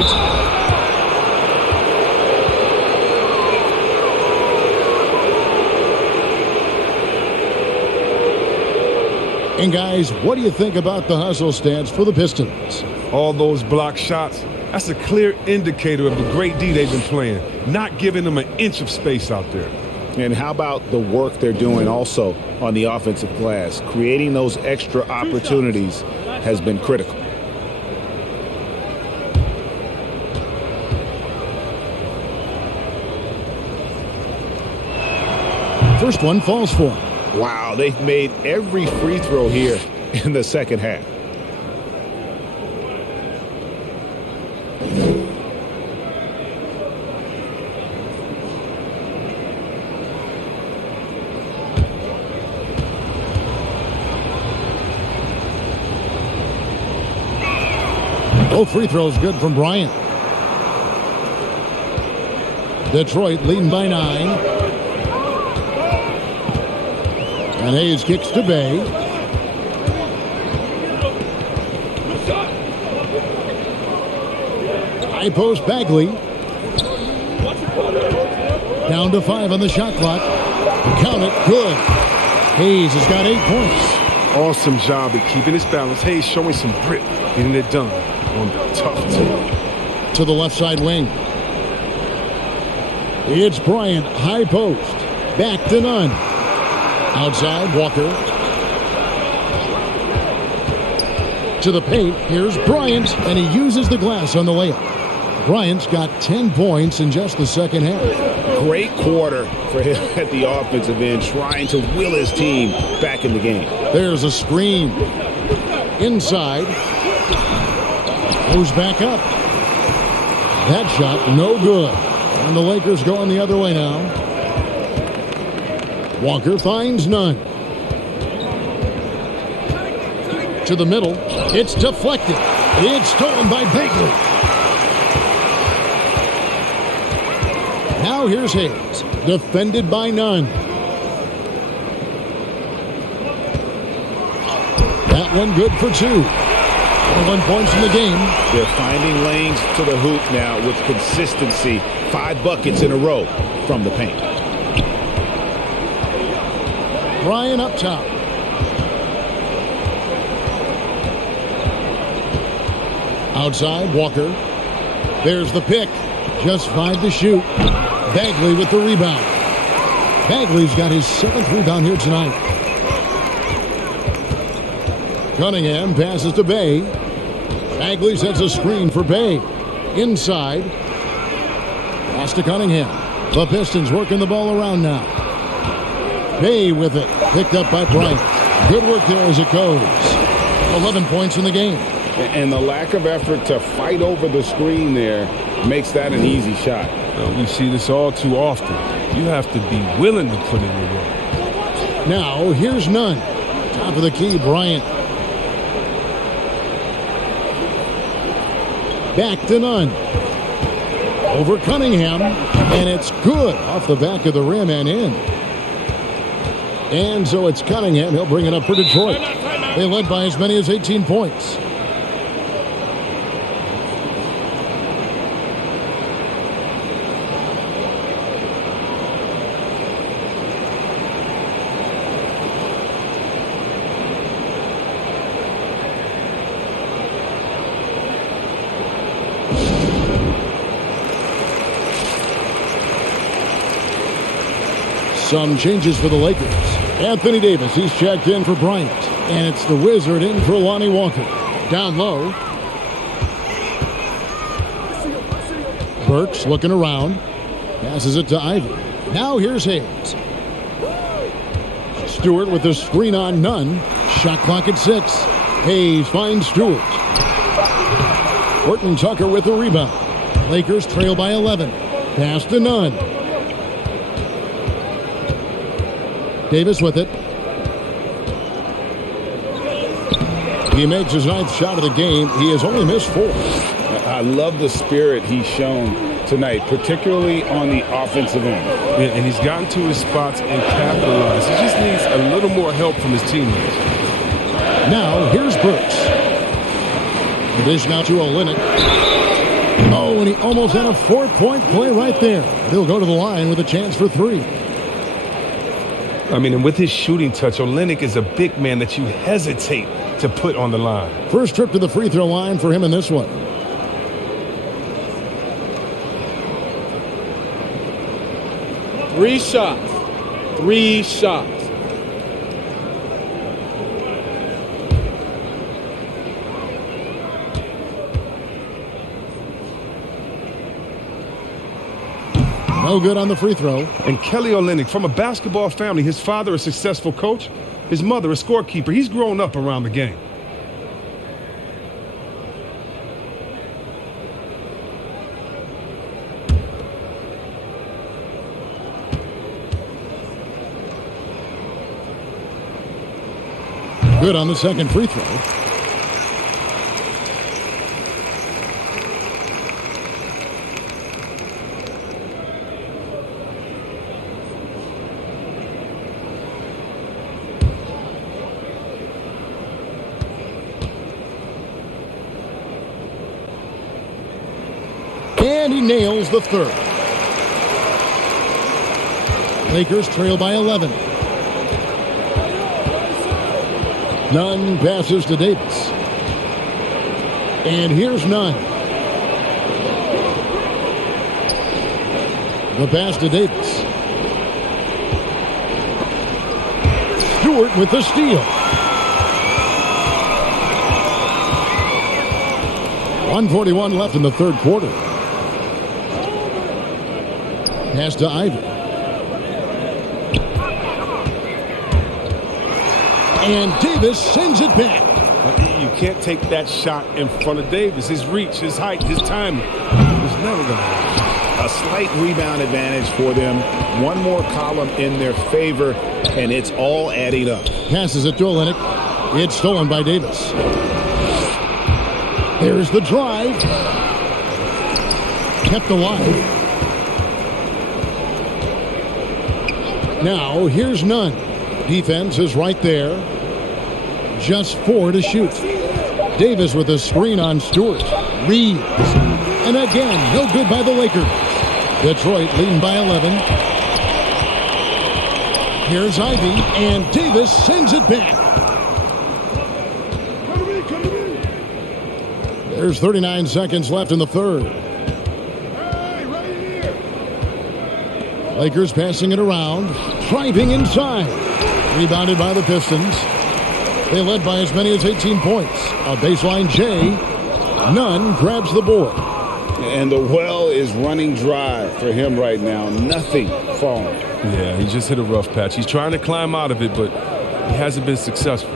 And guys, what do you think about the hustle stats for the Pistons? All those block shots, that's a clear indicator of the great D they've been playing, not giving them an inch of space out there. And how about the work they're doing also on the offensive glass? Creating those extra opportunities has been critical. First one falls for him. Wow, they've made every free throw here in the second half. Both free throws good from Bryant. Detroit leading by 9. And Hayes kicks to Bay. High post Bagley. Down to 5 on the shot clock. Count it. Good. Hayes has got 8 points. Awesome job at keeping his balance. Hayes showing some grit, getting it done on the tough team. To the left side wing. It's Bryant. High post. Back to Nunn. Outside, Walker. To the paint, here's Bryant, and he uses the glass on the layup. Bryant's got 10 points in just the second half. Great quarter for him at the offensive end, trying to will his team back in the game. There's a screen. Inside. Goes back up. That shot, no good. And the Lakers going the other way now. Walker finds Nunn. To the middle. It's deflected. It's stolen by Bagley. Now here's Hayes. Defended by Nunn. That one good for 2. 21 points in the game. They're finding lanes to the hoop now with consistency. 5 buckets in a row from the paint. Bryant up top. Outside, Walker. There's the pick. Just 5 to shoot. Bagley with the rebound. Bagley's got his 7th rebound here tonight. Cunningham passes to Bay. Bagley sets a screen for Bay. Inside. Pass to Cunningham. The Pistons working the ball around now. Bay with it. Picked up by Bryant. Good work there as it goes. 11 points in the game. And the lack of effort to fight over the screen there makes that an easy shot. We see this all too often. You have to be willing to put in the work. Now, here's Nunn. Top of the key, Bryant. Back to Nunn. Over Cunningham. And it's good off the back of the rim and in. And so it's Cunningham. He'll bring it up for Detroit. They led by as many as 18 points. Some changes for the Lakers. Anthony Davis, he's checked in for Bryant. And it's the Wizard in for Lonnie Walker. Down low. Burks looking around. Passes it to Ivy. Now here's Hayes. Stewart with the screen on Nunn. Shot clock at 6. Hayes finds Stewart. Horton Tucker with the rebound. Lakers trail by 11. Pass to Nunn. Davis with it. He makes his 9th shot of the game. He has only missed 4. I love the spirit he's shown tonight, particularly on the offensive end. Yeah, and he's gotten to his spots and capitalized. He just needs a little more help from his teammates. Now, here's Brooks. The dish now to Olynyk. Oh, and he almost had a 4-point play right there. He'll go to the line with a chance for 3. I mean, and with his shooting touch, Olynyk is a big man that you hesitate to put on the line. First trip to the free throw line for him in this one. Three shots. 3 shots. No good on the free throw. And Kelly Olynyk, from a basketball family, his father a successful coach, his mother a scorekeeper. He's grown up around the game. Good on the second free throw. And he nails the third. Lakers trail by 11. Nunn passes to Davis. And here's Nunn. The pass to Davis. Stewart with the steal. 1:41 left in the third quarter. Pass to Ivy. And Davis sends it back. You can't take that shot in front of Davis. His reach, his height, his timing. It was never going to happen. A slight rebound advantage for them. One more column in their favor, and it's all adding up. Passes it to Olynyk. It's stolen by Davis. There's the drive. Kept alive. Now, here's Nunn. Defense is right there. Just 4 to shoot. Davis with a screen on Stewart. Reeves. And again, no good by the Lakers. Detroit leading by 11. Here's Ivy, and Davis sends it back. There's 39 seconds left in the third. Lakers passing it around, driving inside. Rebounded by the Pistons. They led by as many as 18 points. A baseline J. Nunn grabs the board. And the well is running dry for him right now. Nothing falling. Yeah, he just hit a rough patch. He's trying to climb out of it, but he hasn't been successful.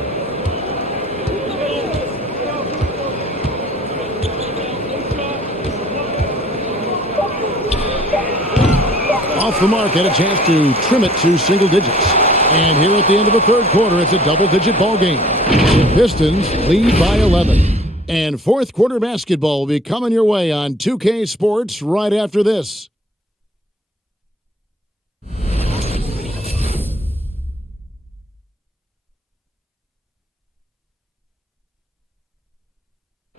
Off the mark, had a chance to trim it to single digits. And here at the end of the third quarter, it's a double-digit ball game. The Pistons lead by 11. And fourth quarter basketball will be coming your way on 2K Sports right after this.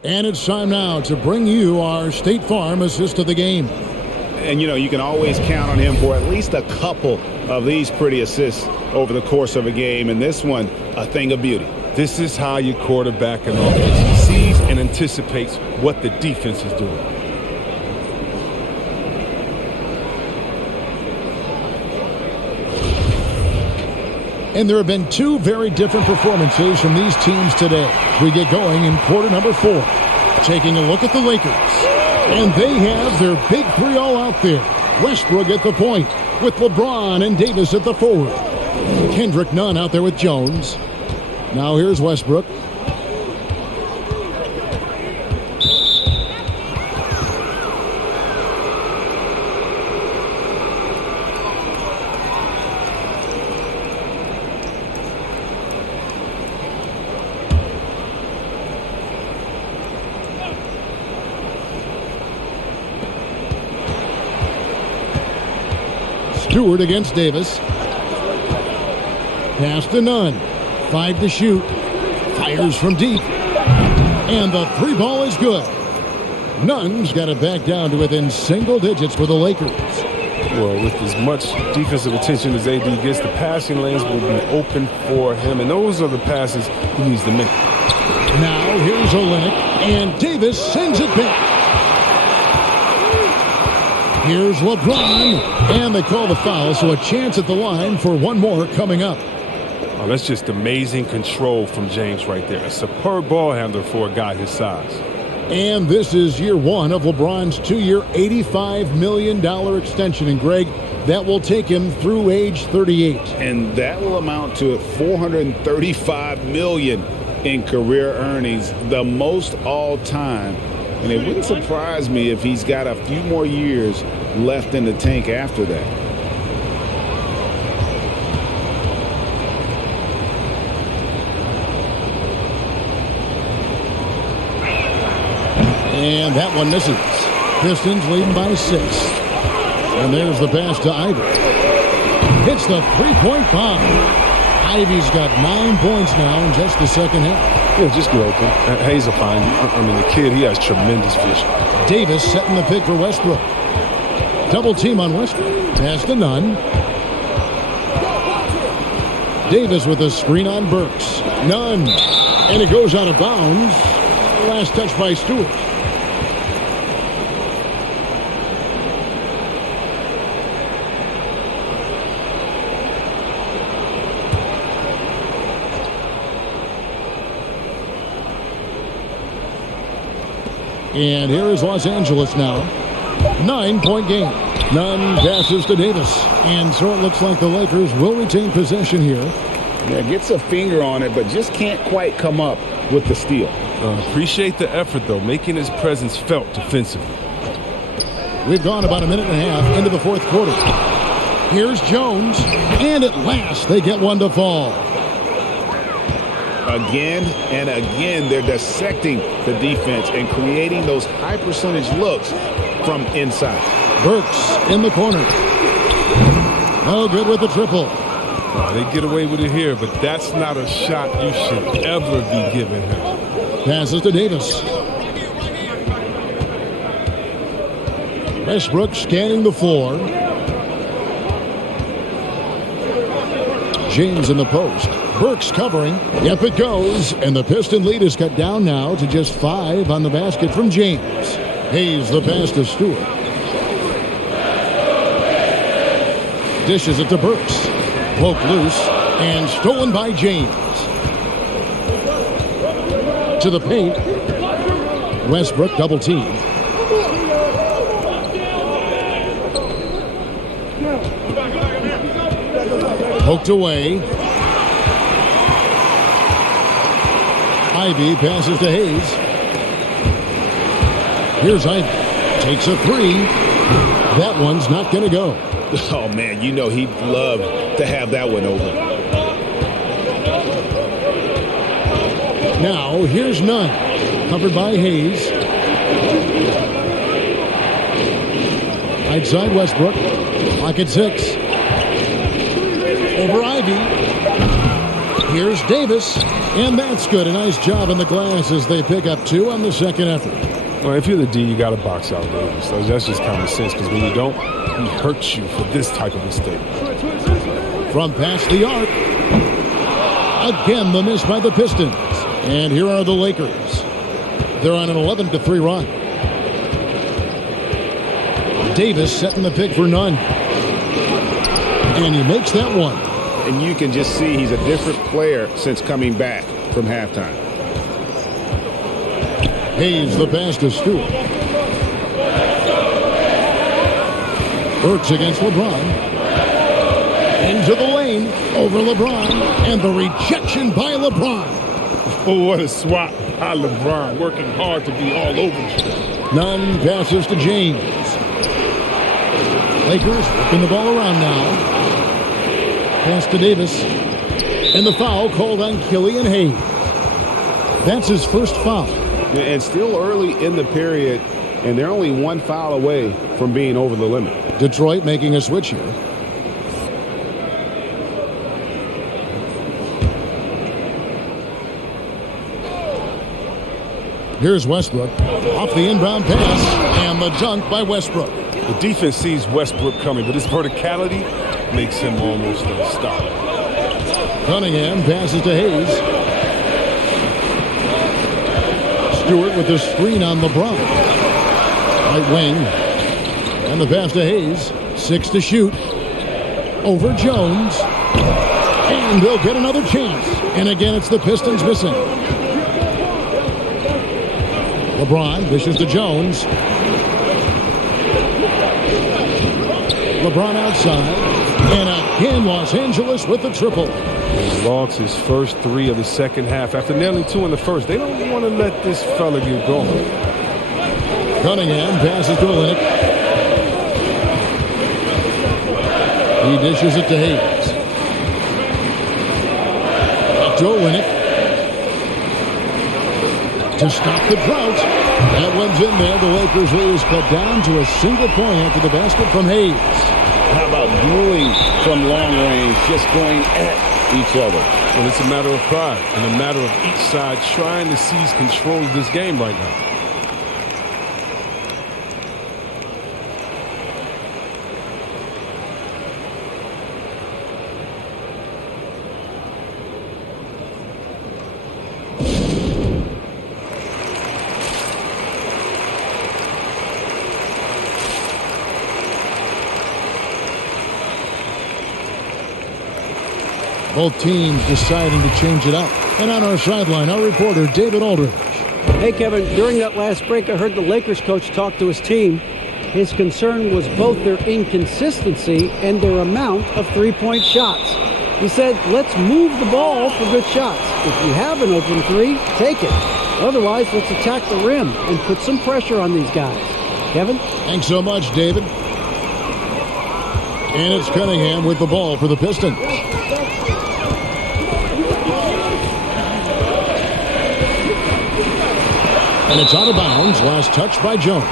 And it's time now to bring you our State Farm assist of the game. And, you know, you can always count on him for at least a couple of these pretty assists over the course of a game. And this one, a thing of beauty. This is how you quarterback an offense. He sees and anticipates what the defense is doing. And there have been two very different performances from these teams today. We get going in quarter number 4. Taking a look at the Lakers. And they have their big three all out there. Westbrook at the point with LeBron and Davis at the forward. Kendrick Nunn out there with Jones. Now here's Westbrook. Stewart against Davis. Pass to Nunn. 5 to shoot. Fires from deep. And the 3 ball is good. Nunn's got it back down to within single digits for the Lakers. Well, with as much defensive attention as AD gets, the passing lanes will be open for him, and those are the passes he needs to make. Now here's Olynyk, and Davis sends it back. Here's LeBron, and they call the foul, so a chance at the line for one more coming up. Oh, that's just amazing control from James right there. A superb ball handler for a guy his size. And this is year 1 of LeBron's 2-year, $85 million extension. And, Greg, that will take him through age 38. And that will amount to $435 million in career earnings, the most all time. And it wouldn't surprise me if he's got a few more years left in the tank after that. And that one misses. Pistons leading by 6. And there's the pass to Ivy. Hits the 3-point bomb. Ivy's got 9 points now in just the second half. Yeah, just get open. Hayes will find you. I mean, the kid, he has tremendous vision. Davis setting the pick for Westbrook. Double team on Westbrook. Pass to Nunn. Davis with a screen on Burks. Nunn. And it goes out of bounds. Last touch by Stewart. And here is Los Angeles now. 9-point game. Nunn passes to Davis. And so it looks like the Lakers will retain possession here. Yeah, gets a finger on it, but just can't quite come up with the steal. Appreciate the effort, though, making his presence felt defensively. We've gone about a minute and a half into the fourth quarter. Here's Jones. And at last, they get one to fall. Again and again, they're dissecting the defense and creating those high percentage looks from inside. Burks in the corner. No good with the triple. They get away with it here, but that's not a shot you should ever be giving him. Passes to Davis. Westbrook scanning the floor. James in the post. Burks covering. Yep, it goes. And the Piston lead is cut down now to just 5 on the basket from James. Hayes the pass to Stewart. Dishes it to Burks. Poked loose and stolen by James. To the paint. Westbrook double team. Poked away. Ivy passes to Hayes. Here's Ivy. Takes a 3. That one's not going to go. Oh, man, you know he'd love to have that one over. Now, here's Nunn. Covered by Hayes. Right side Westbrook. Clock at 6. Over Ivy. Here's Davis. And that's good. A nice job in the glass as they pick up 2 on the second effort. Well, if you're the D, you got to box out Davis. So that's just common sense, because when you don't, he hurts you for this type of mistake. From past the arc. Again, the miss by the Pistons. And here are the Lakers. They're on an 11-3 run. Davis setting the pick for Nunn. And he makes that one. And you can just see he's a different player since coming back from halftime. Hayes the pass to Stewart. Burks against LeBron. Into the lane. Over LeBron. And the rejection by LeBron. Oh, what a swat by LeBron. Working hard to be all over you. Nunn passes to James. Lakers working the ball around now. Pass to Davis. And the foul called on Killian Hayes. That's his first foul. And still early in the period, and they're only 1 foul away from being over the limit. Detroit making a switch here. Here's Westbrook off the inbound pass, and the dunk by Westbrook. The defense sees Westbrook coming, but his verticality makes him almost unstoppable. Cunningham passes to Hayes. Stewart with the screen on LeBron. Right wing. And the pass to Hayes. 6 to shoot. Over Jones. And they'll get another chance. And again, it's the Pistons missing. LeBron dishes to Jones. LeBron outside. And again, Los Angeles with the triple. He logs his first 3 of the second half after nailing 2 in the first. They don't want to let this fella get going. Cunningham passes to Olynyk. He dishes it to Hayes. Back to Olynyk. To stop the drought. That one's in there. The Lakers' lead is cut down to a single point after the basket from Hayes. How about dueling from long range, just going at each other? Well, it's a matter of pride and a matter of each side trying to seize control of this game right now. Both teams deciding to change it up. And on our sideline, our reporter, David Aldridge. Hey, Kevin, during that last break, I heard the Lakers coach talk to his team. His concern was both their inconsistency and their amount of three-point shots. He said, let's move the ball for good shots. If you have an open 3, take it. Otherwise, let's attack the rim and put some pressure on these guys. Kevin? Thanks so much, David. And it's Cunningham with the ball for the Pistons. And it's out of bounds. Last touch by Jones.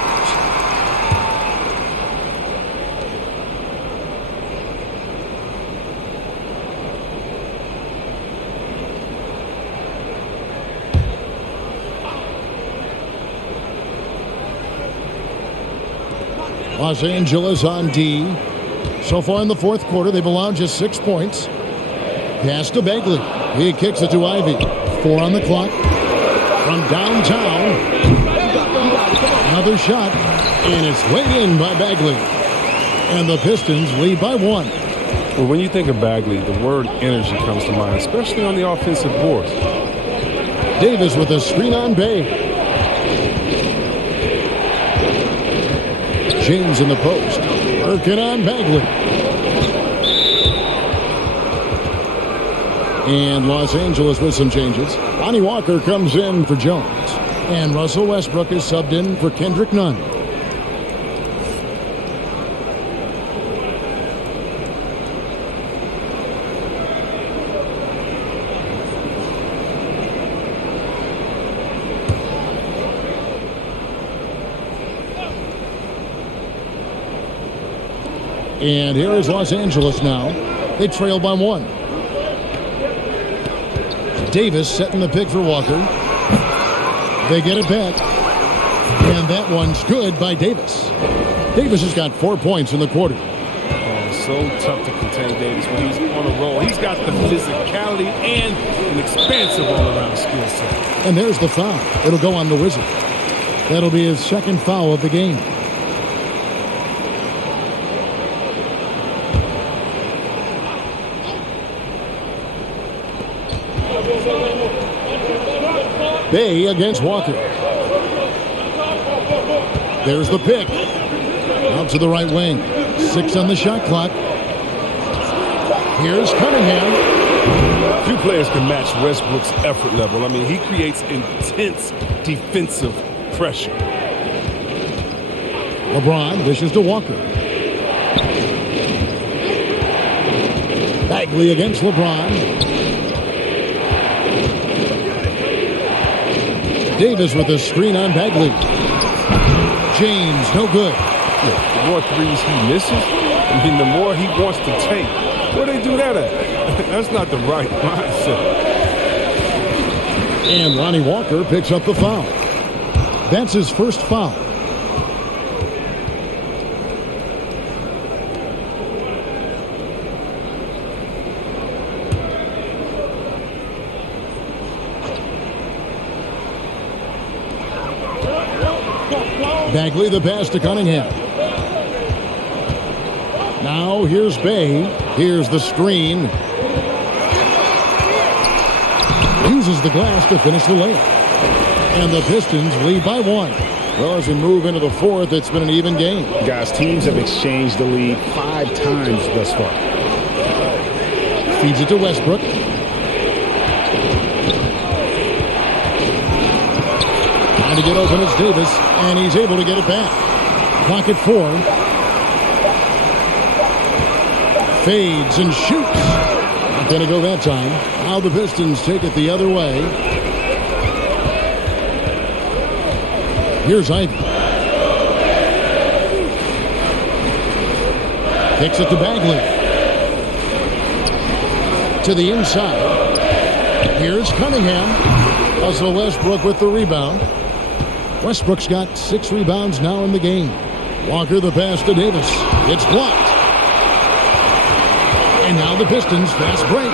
Los Angeles on D. So far in the fourth quarter, they've allowed just 6 points. Pass to Bagley. He kicks it to Ivy. 4 on the clock. From downtown. Another shot. And it's laid in by Bagley. And the Pistons lead by 1. Well, when you think of Bagley, the word energy comes to mind, especially on the offensive board. Davis with a screen on Bay. James in the post. Working on Bagley. And Los Angeles with some changes. Lonnie Walker comes in for Jones. And Russell Westbrook is subbed in for Kendrick Nunn. And here is Los Angeles now. They trail by 1. Davis setting the pick for Walker. They get it back. And that one's good by Davis. Davis has got 4 points in the quarter. Oh, so tough to contain Davis when he's on a roll. He's got the physicality and an expansive all-around skill set. And there's the foul. It'll go on the Wizard. That'll be his second foul of the game. Bay against Walker. There's the pick. Out to the right wing. 6 on the shot clock. Here's Cunningham. Few players can match Westbrook's effort level. I mean, he creates intense defensive pressure. LeBron dishes to Walker. Bagley against LeBron. Davis with a screen on Bagley. James, no good. Yeah, the more threes he misses, I mean, the more he wants to take. Where they do that at? That's not the right mindset. And Lonnie Walker picks up the foul. That's his first foul. Bagley, the pass to Cunningham. Now here's Bay. Here's the screen. Uses the glass to finish the layup. And the Pistons lead by 1. Well, as we move into the fourth, it's been an even game. Guys, teams have exchanged the lead 5 times thus far. Feeds it to Westbrook. Trying to get open is Davis, and he's able to get it back. Clock at 4. Fades and shoots. Not going to go that time. Now the Pistons take it the other way. Here's Ivy. Kicks it to Bagley. To the inside. Here's Cunningham. Russell Westbrook with the rebound. Westbrook's got 6 rebounds now in the game. Walker the pass to Davis. It's blocked. And now the Pistons fast break.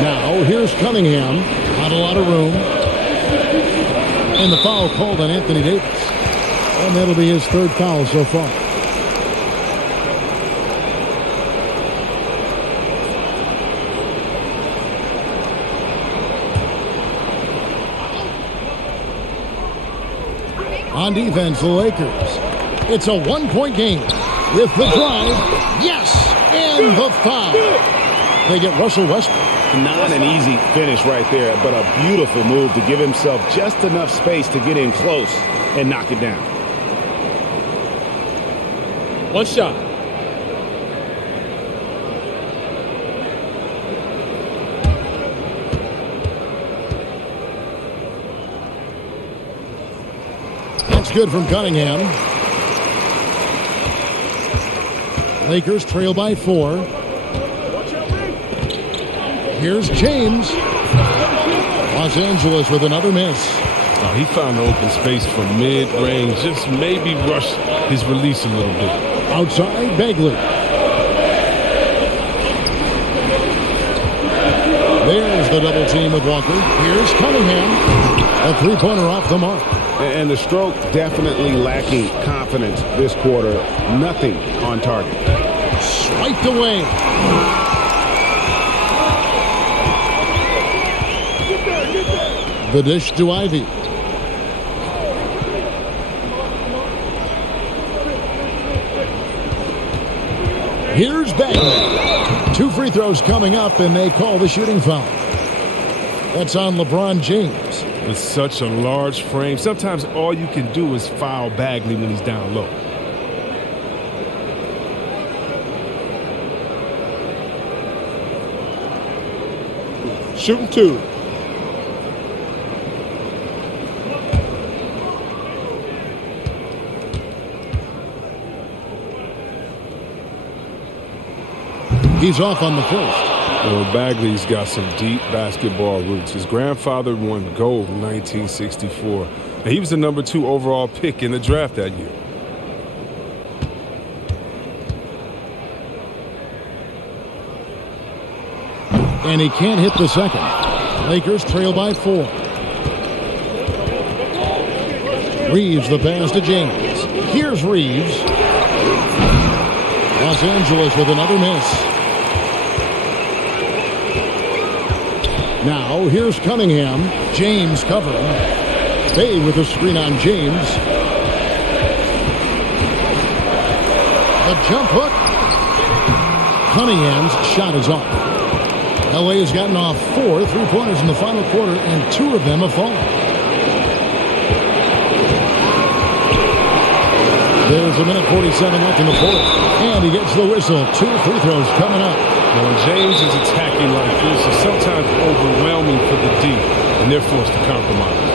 Now here's Cunningham. Not a lot of room. And the foul called on Anthony Davis. And that'll be his 3rd foul so far. On defense, the Lakers. It's a 1-point game. With the drive, yes, and the foul. They get Russell Westbrook. Not an easy finish right there, but a beautiful move to give himself just enough space to get in close and knock it down. 1 shot. That's good from Cunningham. Lakers trail by 4. Here's James. Los Angeles with another miss. Oh, he found the open space from mid-range. Just maybe rush his release a little bit. Outside, Bagley. There's the double team with Walker. Here's Cunningham. A 3-pointer off the mark. And the stroke definitely lacking confidence this quarter. Nothing on target. Swiped away. The dish to Ivy. Here's Bagley. 2 free throws coming up, and they call the shooting foul. That's on LeBron James. With such a large frame, sometimes all you can do is foul Bagley when he's down low. Shooting 2. He's off on the first. Well, Bagley's got some deep basketball roots. His grandfather won gold in 1964, and he was the number 2 overall pick in the draft that year. And he can't hit the second. Lakers trail by 4. Reeves the pass to James. Here's Reeves. Los Angeles with another miss. Now here's Cunningham. James covering. Bay with a screen on James. The jump hook. Cunningham's shot is off. LA has gotten off 4 3-pointers in the final quarter, and 2 of them have fallen. There's a minute 47 left in the fourth, and he gets the whistle. 2 free throws coming up. When James is attacking like this, it's sometimes overwhelming for the D, and they're forced to compromise.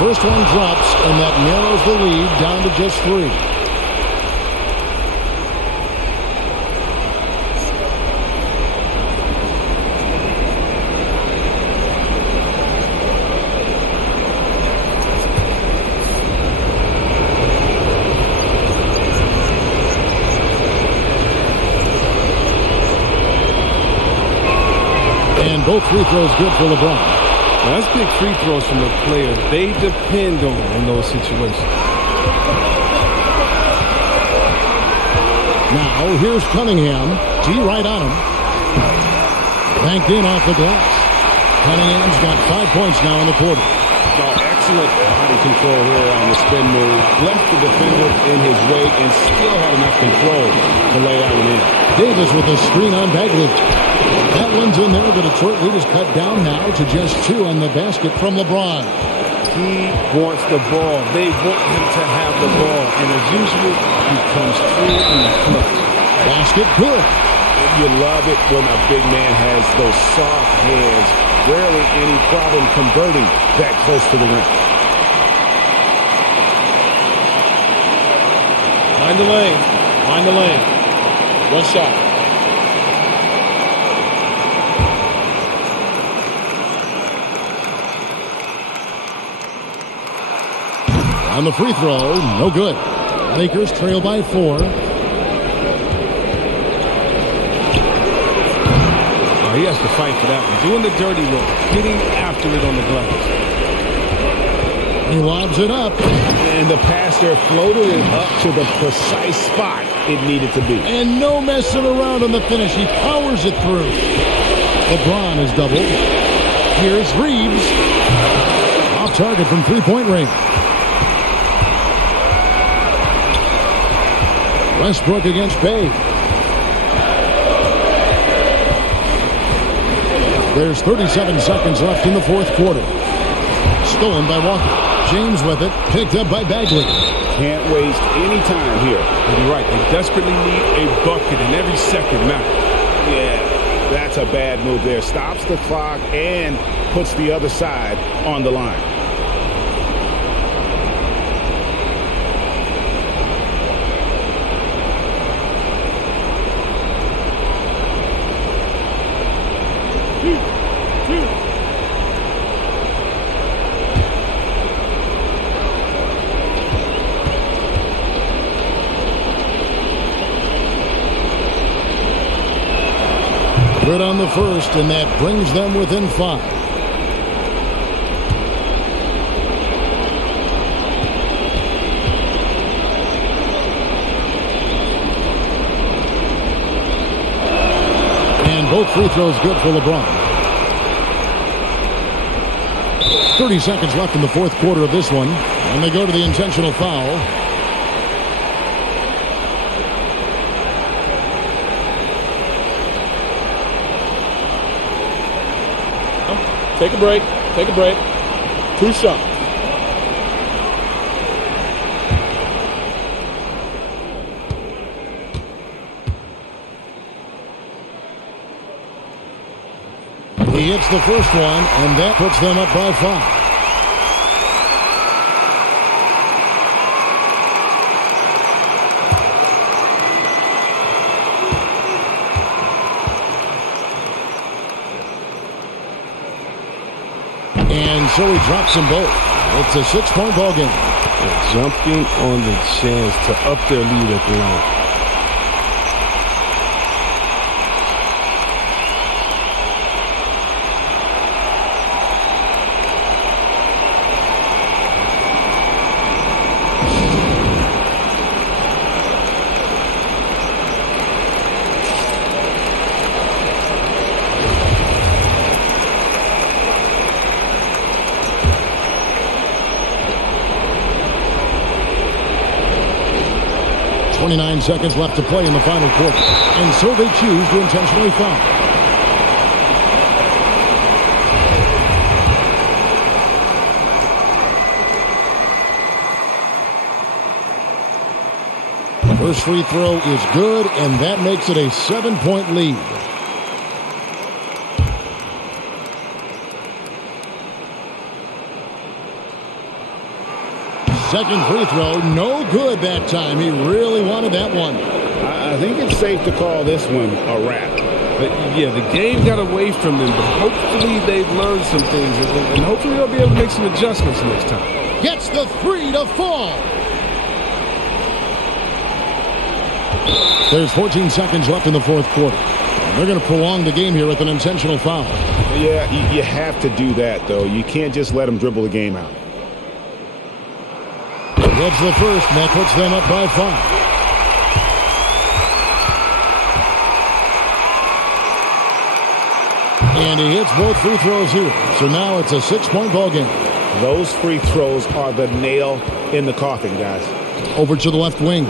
first one drops, and that narrows the lead down to just 3. And both free throws good for LeBron. Now, that's big free throws from a player they depend on in those situations. Now, here's Cunningham. G right on him. Banked in off the glass. Cunningham's got 5 points now in the quarter. Excellent body control here on the spin move. Left the defender in his wake and still had enough control to lay that one in. Davis with a screen on Bagley. That one's in there. The Detroit lead is cut down now to just 2 on the basket from LeBron. He wants the ball. They want him to have the ball. And as usual, he comes through in the clutch. Basket good. You love it when a big man has those soft hands. Rarely any problem converting that close to the rim. Find the lane. Find the lane. One shot. On the free throw, no good. Lakers trail by 4. He has to fight for that one. Doing the dirty work. Getting after it on the glass. He lobs it up. And the pass there floated it up to the precise spot it needed to be. And no messing around on the finish. He powers it through. LeBron is doubled. Here's Reeves. Off target from three-point range. Westbrook against Bay. There's 37 seconds left in the fourth quarter. Stolen by Walker. James with it. Picked up by Bagley. Can't waste any time here. You're right. They desperately need a bucket, and every second matters. Yeah, that's a bad move there. Stops the clock and puts the other side on the line. Good on the first, and that brings them within 5. And both free throws good for LeBron. 30 seconds left in the fourth quarter of this one, and they go to the intentional foul. Take a break. Take a break. 2 shots. He hits the first one, and that puts them up by 5. And so he drops them both. It's a 6-point ball game. They're jumping on the chance to up their lead at the line. Seconds left to play in the final quarter. And so they choose to intentionally foul. First free throw is good, and that makes it a 7-point lead. second free throw, no good that time. He really wanted that one. I think it's safe to call this one a wrap. But yeah, the game got away from them, but hopefully they've learned some things, and hopefully they'll be able to make some adjustments next time. Gets the three to fall. There's 14 seconds left in the fourth quarter. They're going to prolong the game here with an intentional foul. Yeah, you have to do that, though. You can't just let them dribble the game out. Gets the first, and that puts them up by 5. And he hits both free throws here. So now it's a 6-point ball game. Those free throws are the nail in the coffin, guys. Over to the left wing.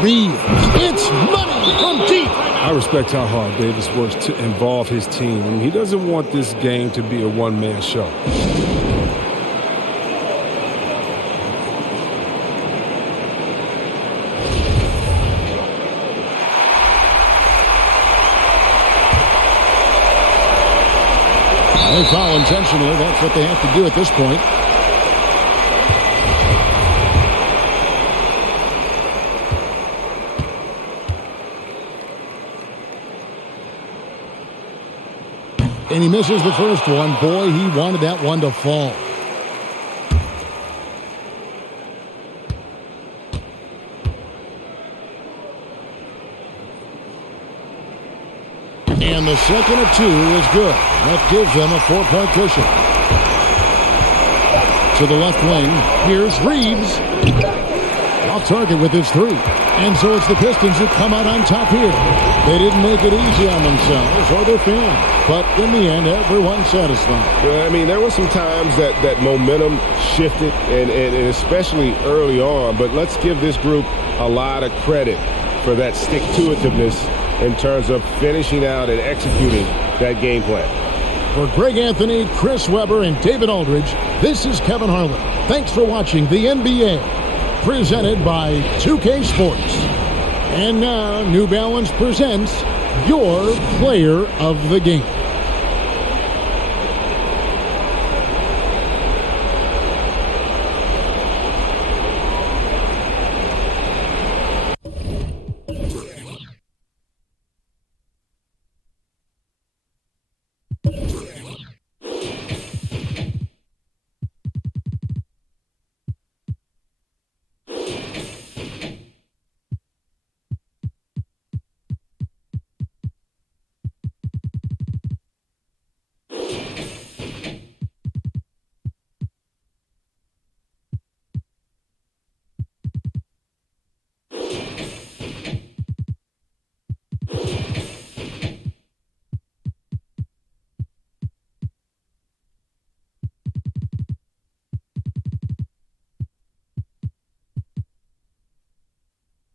Reeves. It's money from deep. I respect how hard Davis works to involve his team. I mean, he doesn't want this game to be a one-man show. They foul intentionally. That's what they have to do at this point. And he misses the first one. Boy, he wanted that one to fall. And the second of 2 is good. That gives them a 4-point cushion. To the left wing, here's Reeves. Off target with his 3. And so it's the Pistons who come out on top here. They didn't make it easy on themselves or their fans. But in the end, everyone's satisfied. Yeah, I mean, there were some times that momentum shifted, and especially early on. But let's give this group a lot of credit for that stick-to-itiveness in terms of finishing out and executing that game plan. For Greg Anthony, Chris Webber, and David Aldridge, this is Kevin Harlan. Thanks for watching the NBA, presented by 2K Sports. And now, New Balance presents your player of the game.